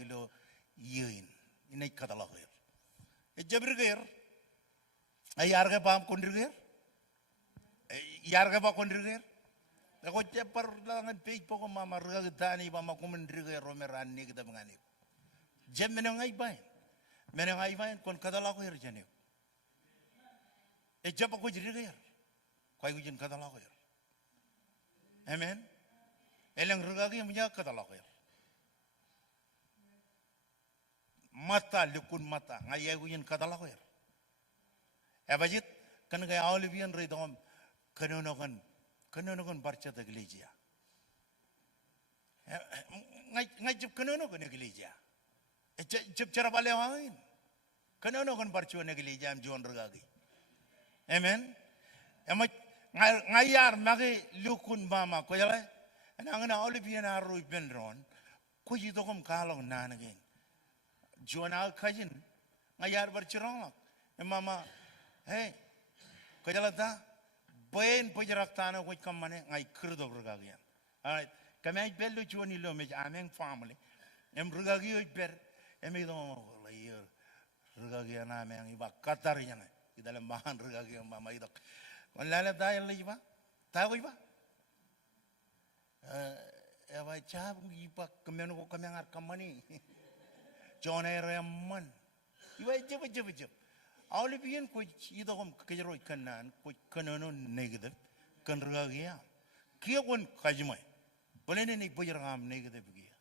Yin. Inai Kadalok. A Jabrigir. A Yarga Pam Kundrigir. Yarga ba kondrigir? Ako par lang ang page po ko mamaragtani ba makumendrigir romeran ni kita mengani. Jem menengai bain kon kadala ko yerjani. E jab ko jirigir. Kay ko jin kadala ko yer. Amen. Elang rugagi munya kadala ko yer. Mata lukun mata ngayay ko jin kadala ko yer. Ebajit kan kay Olivian Redom Kanonogan barcha the Glegia. ngajib kenono kan gereja. Jeb cara balewain. Kenono kan parcuan gereja am John regagi. Amen. Emak ngayar magi lukun mama ko yala. Nangana olivian aru benron. Ko yidokom kalong nanagin. John al kajin ngayar barchirong. Mama hey ko yala ta bain pujarak tana ko kamane ngai kurdo regagi. Alright. Kami ay bello John ilo me ameng family. Em regagi oi ber. Emi do layer regagi na ameng iba katar yana. Dalam bahan regagi yang mama itu. Walala dayal lagi ba? Tahu iba? Eva cab iba kemana ko kami ngar kamani. John era man. Iba jeb. Awalnya pian ko itu kom kejeroi kanan ko kanono negatif kan regagi ya. Kia kon kajmai. Boleh ni pujerang negatif begitu.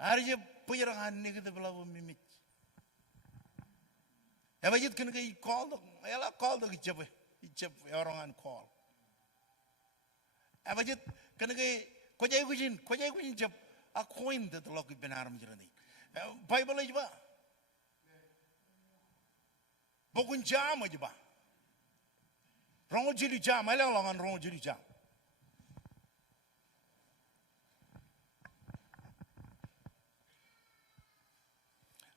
Hari je pujerang negatif lalu mimit. Ya bajit kan ke call dok, ya call dok icap orang an call. Ya bajit kan ke kojai kujin jap a coin dat lok benar menjadi. Bible aja ba, bukan jam aja ba. Rong jadi jam, ada orang rong jadi jam.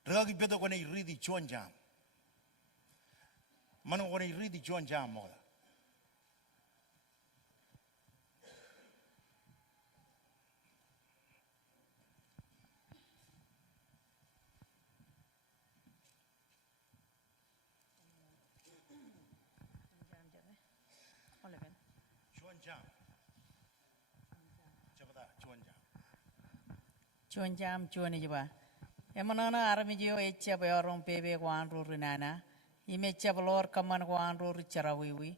Ragi betul kau ni ready cuan jam. Mana orang iri di John jam moda. John jam. Coba John jam. Chuan jam chuan aja ba. Emanana arami jio echa ba orang pebe kuan ruru nana. Imecap lor kaman kuan ruru carawiwi.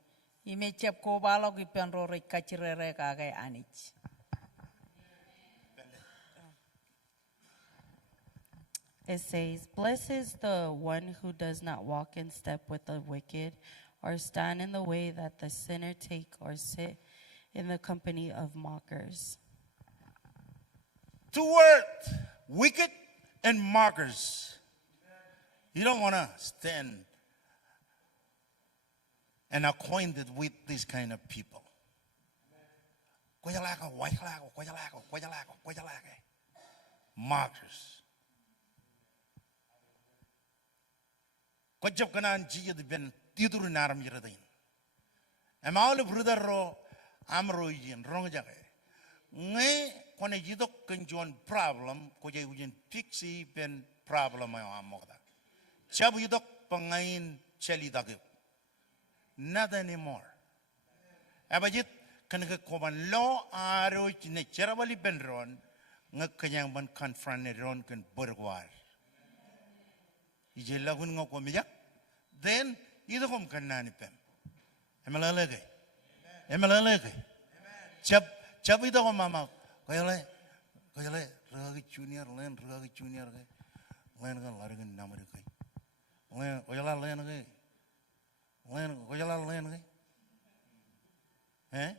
Imecap KWALOK ipan ruru kacirere kagai anich. It says, "Blessed is the one who does not walk in step with the wicked, or stand in the way that the sinner take, or sit in the company of mockers." Two words, wicked and mockers. You don't want to stand and acquainted with this kind of people. Mockers. Kojab kanan jiya di ben tidur naram jiratin. Emang brother ro amro yin rong jake. Nge kone jidok kenjuan problem kojai ujin fixi ben problem ayo amokda. Chabu jidok pengain cheli dagib. Not anymore. Abajit kanaka koban lo aro ne cherabali ben ron ngakanyang ban confront ron kan berwar. Ije lagun ngoko mijak. Then itu kom kanani pem. Emelalege. Chap itu kom mama. Kayale ragi junior len len kan lari kan namanya kay. Len kayala len kay.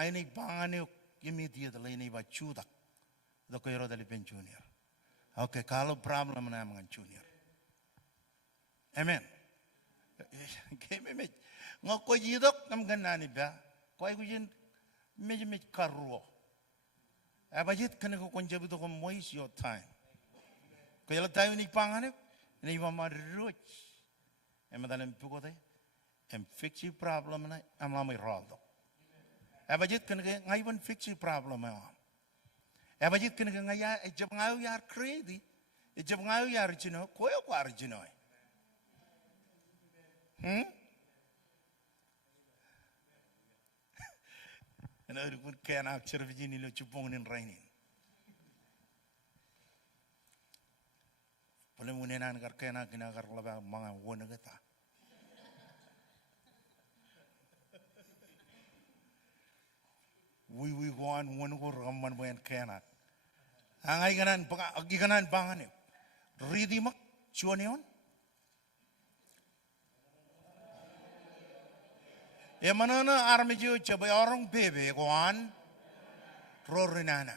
Ini bangane immediate len iba chudak. Do kayro dali pen junior. Okay, kalau problem na mga junior. Amen. Ngako jidok nam ganani ba? Koy kujin medyo karuo. Abajit kana ko konjabi to ko waste your time. Kaya tayo ni panganib, ni mamaruch. Madalang pukote, fix your problem na amlamay roldo. Abajit kana ngayon fix your problem na. Abajit kana ngaya jab ngayo yar crazy. Jab ngayo yar jino, koyo ko arjino. And I would can actually begin to chupong in RAININ. Polemunan karkena kinagar laba mga wonagata. We go on one go raman mo yan kena. Ang ay ganan bangan eh. Ready mak chuan yon. E manana army jo coba orang bebe koan rorinana.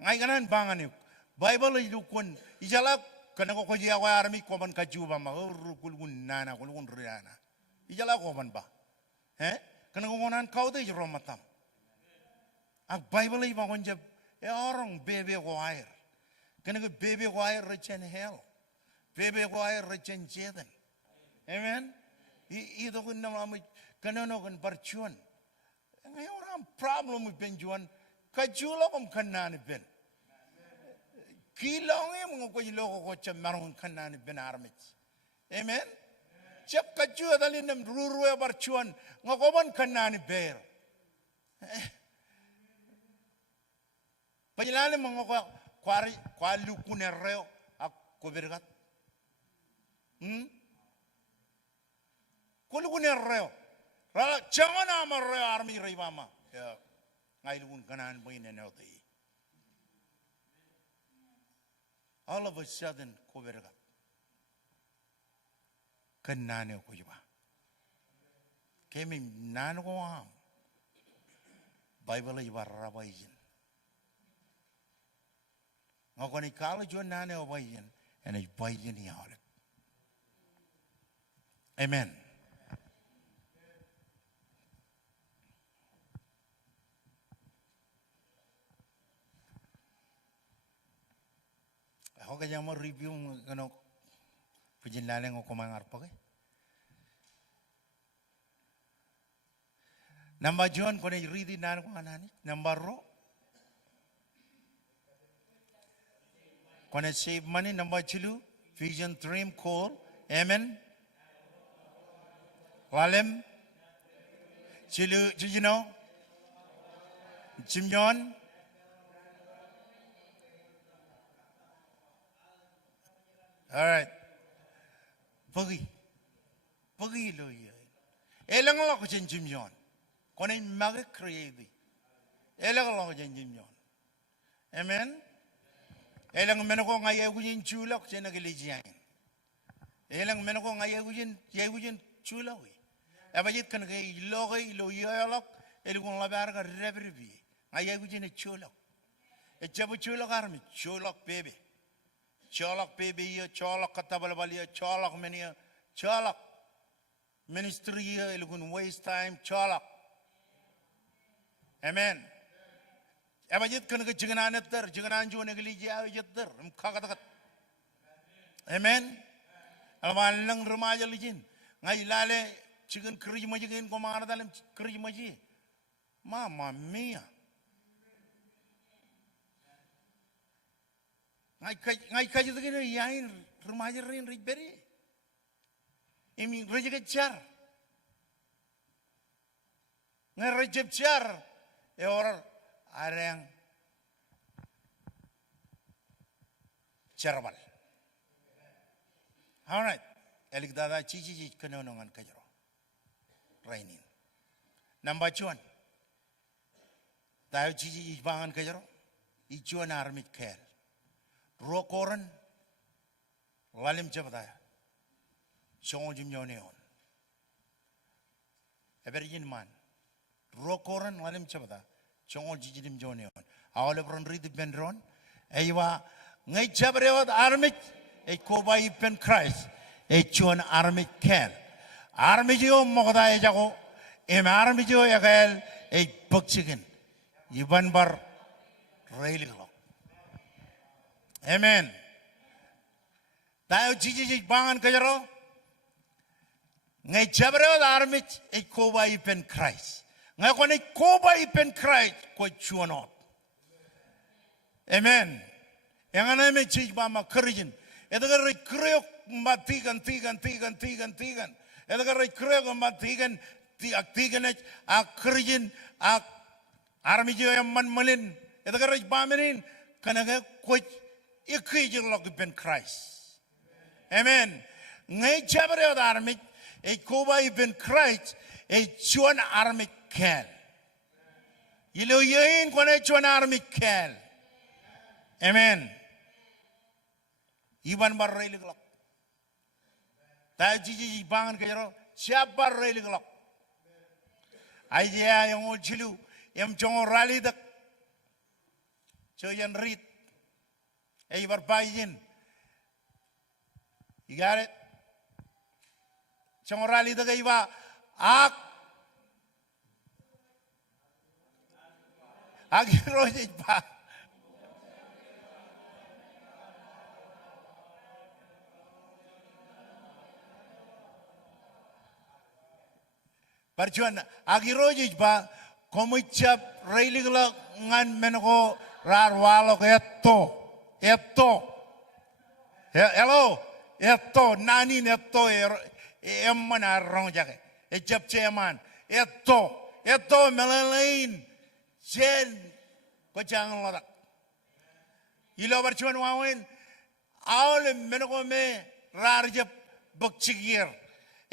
Ngai kanan bangan yuk. Bible itu kun ijala kana ko koji ako army ko man kajuba ma kulgun nana kulgun rinana. Ijala ko man ba. Kana ko ngonan kau te jero matam. Ak Bible iba kon jab orang bebe ko air. Kana ko bebe ko air rechen hell. Bebe ko air rechen jeden. Amen. Itu kun nama kana no kun percuan. Ngai orang problem benjuan kajula kom kanani ben. Kilonge mo ko loko ko chamarong kanani ben armit. Amen. Chap kajua dalin nam ruruwe barchuan ngokoban kanani ber. Pajilane mo ko kwalu kunerreo ak kobergat. Kulu kunerreo. Rala changana amarreo army ribama. Ya ngailun kanan boy nenoti. All of a sudden, kobergat. Kanane ko juba. Kemi nano ko am. Bible iba rabayin. Ngako ni kalo jo nane obayin, and I bayin yaole. Amen. Ako kaya mo review ano pujinlaling ko kumangar pa kay. Number John ko na read na ko anani. Number ro. Ko na save money number 2 vision dream call. Amen. Walem. Chilu you know. Jim John. All right. Pagi lo ya. Elang lo ko Jim John. Kone mag create. Elang lo ko Jim John. Amen. Elang men ko ngaye gujin chulak chen nagilijian. Elang men ko ngaye gujin chulawi. Abajit kan kay lo yalak elgon labar ka rebribi. Ngaye gujin chulak. E jabu chulak armi chulak baby. Cholak baby ya, cholak katabal balia, cholak menia, cholak ministry ya, ilgun waste time, cholak. Amen. Abajit kan ke jangan aneter, jangan anju negeli jauh jeter, mkakatat. Amen. Alman lang remaja lijin, ngai lale, jangan kerja maji kan komar dalam kerja maji. Mama mia. Ngai kaji tu kena yain remaja rin riberi. Imi reja kejar. Ngai reja kejar. Orang ada yang cerbal. Alright. Elik dada cici kena nongan kajero. Rainin. Number 1. Tahu cici bangan kajero. Ijuan armit kel. Rokoran lalim cebaya. Songo jim neon. Eberijin man. Rokoran lalim cebada. Songo jijim neon. Awal peron ridip benron. Aywa ngai cebrewat armit. Koba ipen Christ. Chuan armit kel. Armit yo mokoda jago. Armit yo yakel. Bakchikin. Iban bar railing. Amen. Tayo cici bangan kajero. Ngai jabreo armit koba ipen Christ. Ngai ko ni koba ipen Christ ko chuanot. Amen. Yang ana me cici bama kerjin. Edagar kreo matigan. Edagar kreo matigan tigan ak kerjin ak armit yo yang malin. Edagar bamenin kanaga ko ikijir log ben Christ. Amen. Ngai jabreo armit koba ben Christ chuan armit kel. Ilo yain kone chuan armit kel. Amen. Iban bar railig lok. Ta jiji bangan kajero siap bar railig lok. Aja yang ujilu, yang jongo rali dak, coyan rit, berbayin. You got it? Jongo rali dak ak, agirojit ba? Perjuan agirojit ba? Komucap railigla ngan menko rarwalo etto. Hello, etto nani etto emman arrong jake. Ejap ceman etto melalain jen ko jangan lodak. Ilo perjuan wawen awal menko me rarjap bakcigir.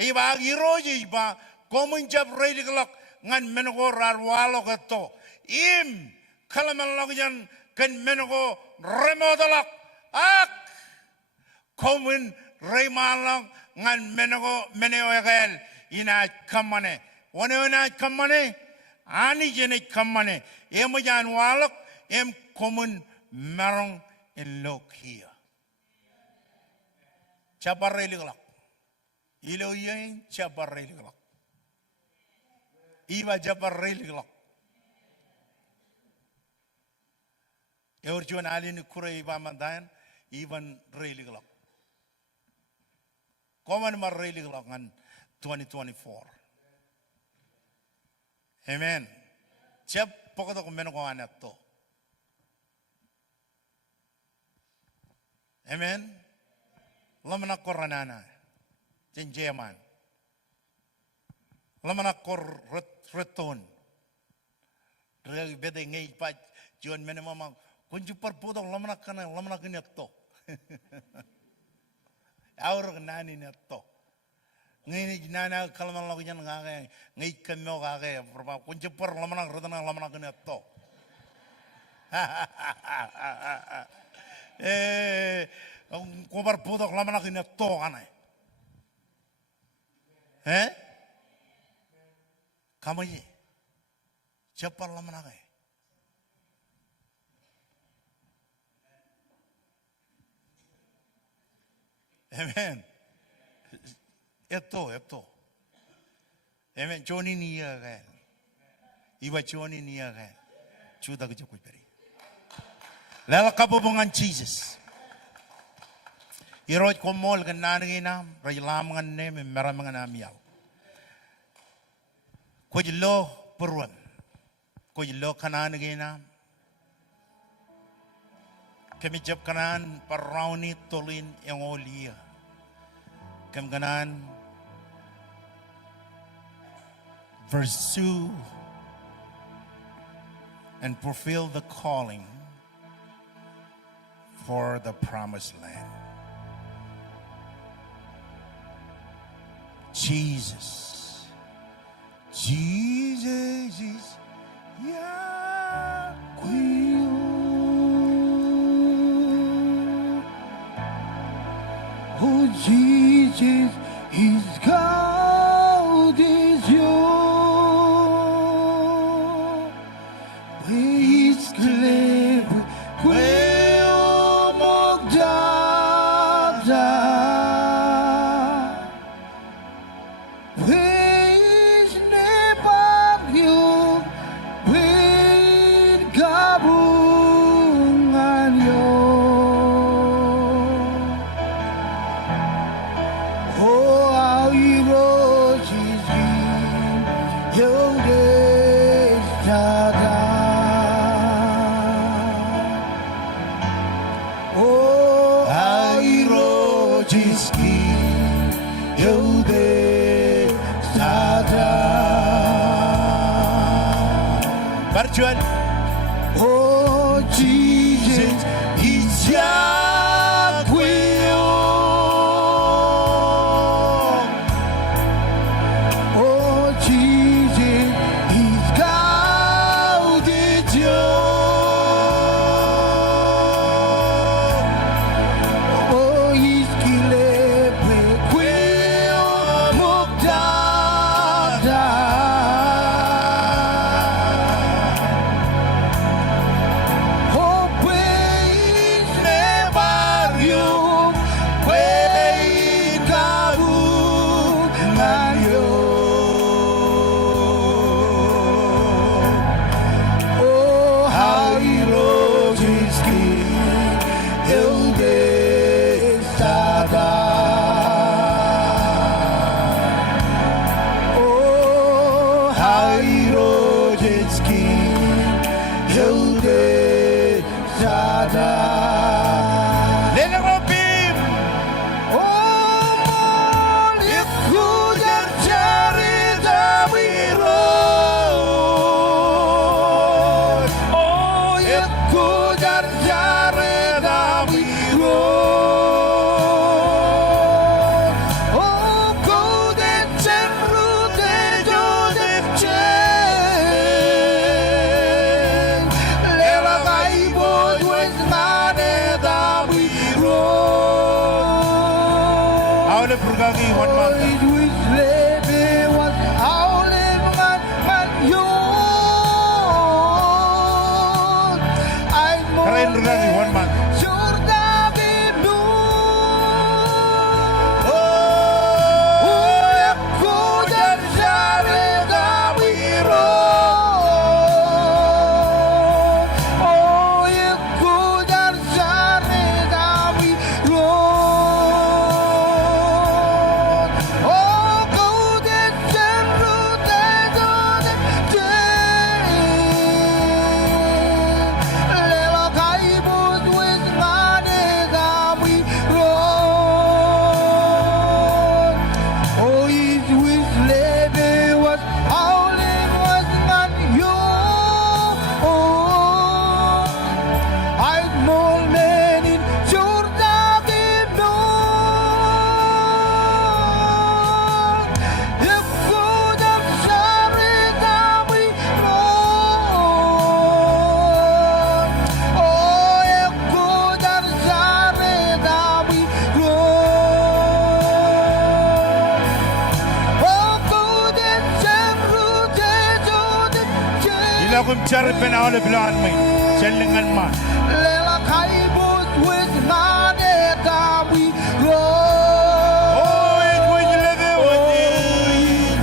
Iba agirojit ba? Komuncap railigla ngan menko rarwalo keto im kalamalok jan kan menko remodalak ak komun remalok ngan menko meneoegel ina kamane wana kamane ani jene kamane emo jan walok em komun merong elokia chabar railigla ilo yen chabar railigla Iba jabar railigla. Eurjuan alin kure iba mandayan iban railigla. Koman mar railigla ngan 2024. Amen. Jab pokok meno ko anatto. Amen. Lamana koranana. Jenjeman. Lamana kor reton. Reg bede ngei pa John menema kunju perputong lamana kini to. Aur nani netto. Ngei nana kalaman lagi jan ngake ngei kemyo ngake perpa kunju per lamana kini to. Ko perputong lamana kini to kanai. Kamu ye, cepat lama nagai. Amen. Itu. Amen. Johnny niya kan, iba Johnny niya kan, sudah kerja beri. Lalu kabubungan Jesus. Iroj komol kan nanginam, rajalam kan nem, meram kan amial. Kuj lo peruan, kuj lo kanan gina. Kami jab kanan parauni tolin yang olia. Kami kanan pursue and fulfill the calling for the promised land. Jesus is Yahweh. Oh, Jesus is God is your praise claim Barjuan. Oh, Jesus is Yahweh. Oh, Jesus is God is oh, He's kilepe kweo mukdada. 하이로 제스키 여우대 자다 내가 빔 오몰 입구장 자리다 위로 오 입구장 자리다 위로 오 고대 잼루 대조대체 레라가이보 웬만에다 위로 Aule Purgagi 1 month. Karain Purgagi 1 month. Ilakum cari penaule bilan mai. Cellengan ma. Lela kaibut with mane tabi ro. Oh, it will leve wati.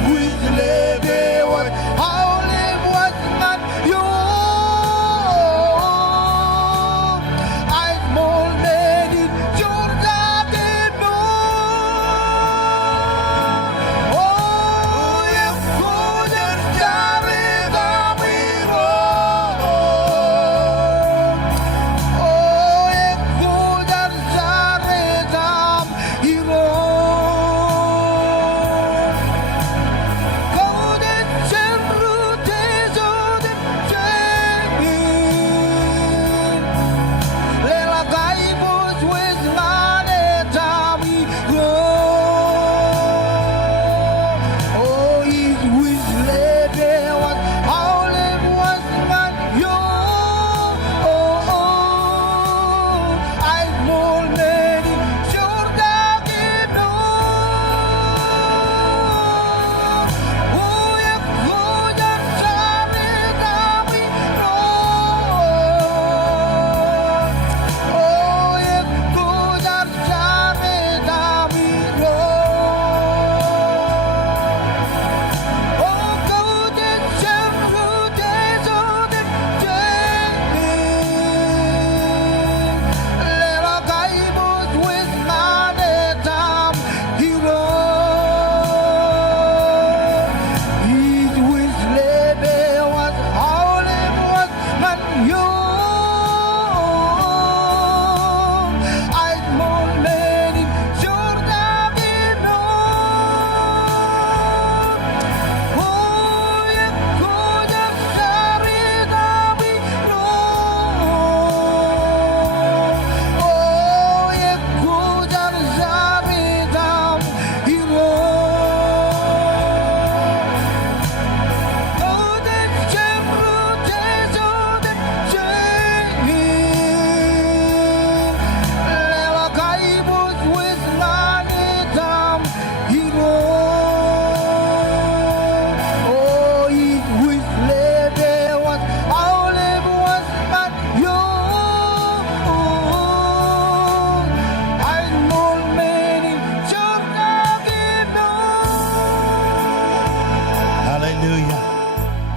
With lebe what how live what man you. I've more made it Jordan no. Oh, you couldn't carry the mirror.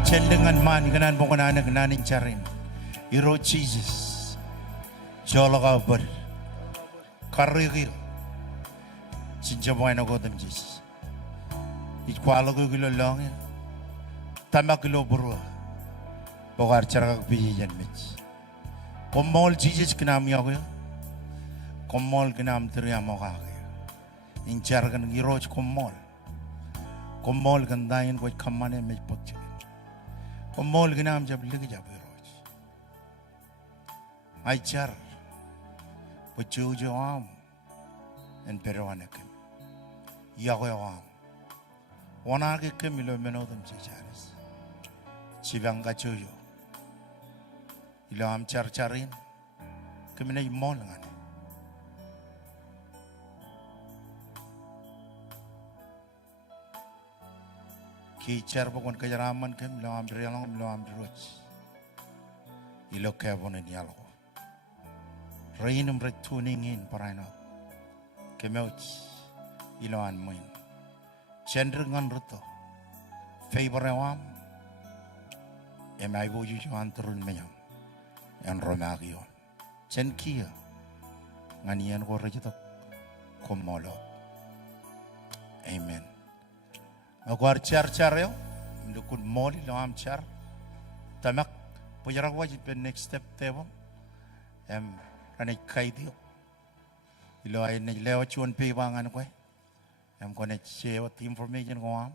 Cendengan man kanan mo kanan nanin charin. Iro Jesus. Jolo ka bar. Karigil. Sinja mo ay nagodam Jesus. KWALOK gilo lang. tamak lo buru bogar charak bijan mich komol Jesus kinam yago komol kinam triya moga in chargan giroj komol gandain ko kamane mich pokche komol kinam jab lig jab giroj ai char pojo am en peruane kem yago am wana ke kemilo menodum chicharis Sibang kacuyo, ilo am car-carin, kami na imol nga ni. Kicar pokon kajaraman kami ilo am dirialang, ilo am diruch, ilo kebon ni alo. Rainum tuning in paraino, kemeuch, ilo an moin. Cenderungan ruto, favor awam. Emai boju juan turun menyam, en romagio, chen kia, nganian ko rejitok komolo. Amen. Aku char yo, mendukun moli lo am char, tamak pujarak wajib pen next step tebo, rane kaidio, ilo ay ne leo chuan pe bangan ko, connect share information ko am,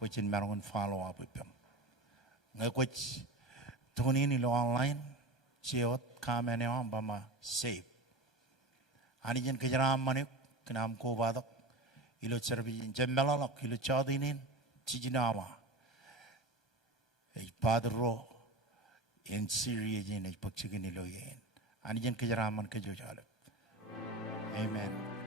puchin meron follow up with them. Ngakwach tunin ilo online ciot kamene am bama save ani jen kejaram manik kenam ko badak ilo cerbi jemmelalak ilo chadinin cijinawa padro in Syria jen pakchigin ilo yen ani jen kejaram man kejo jalap amen.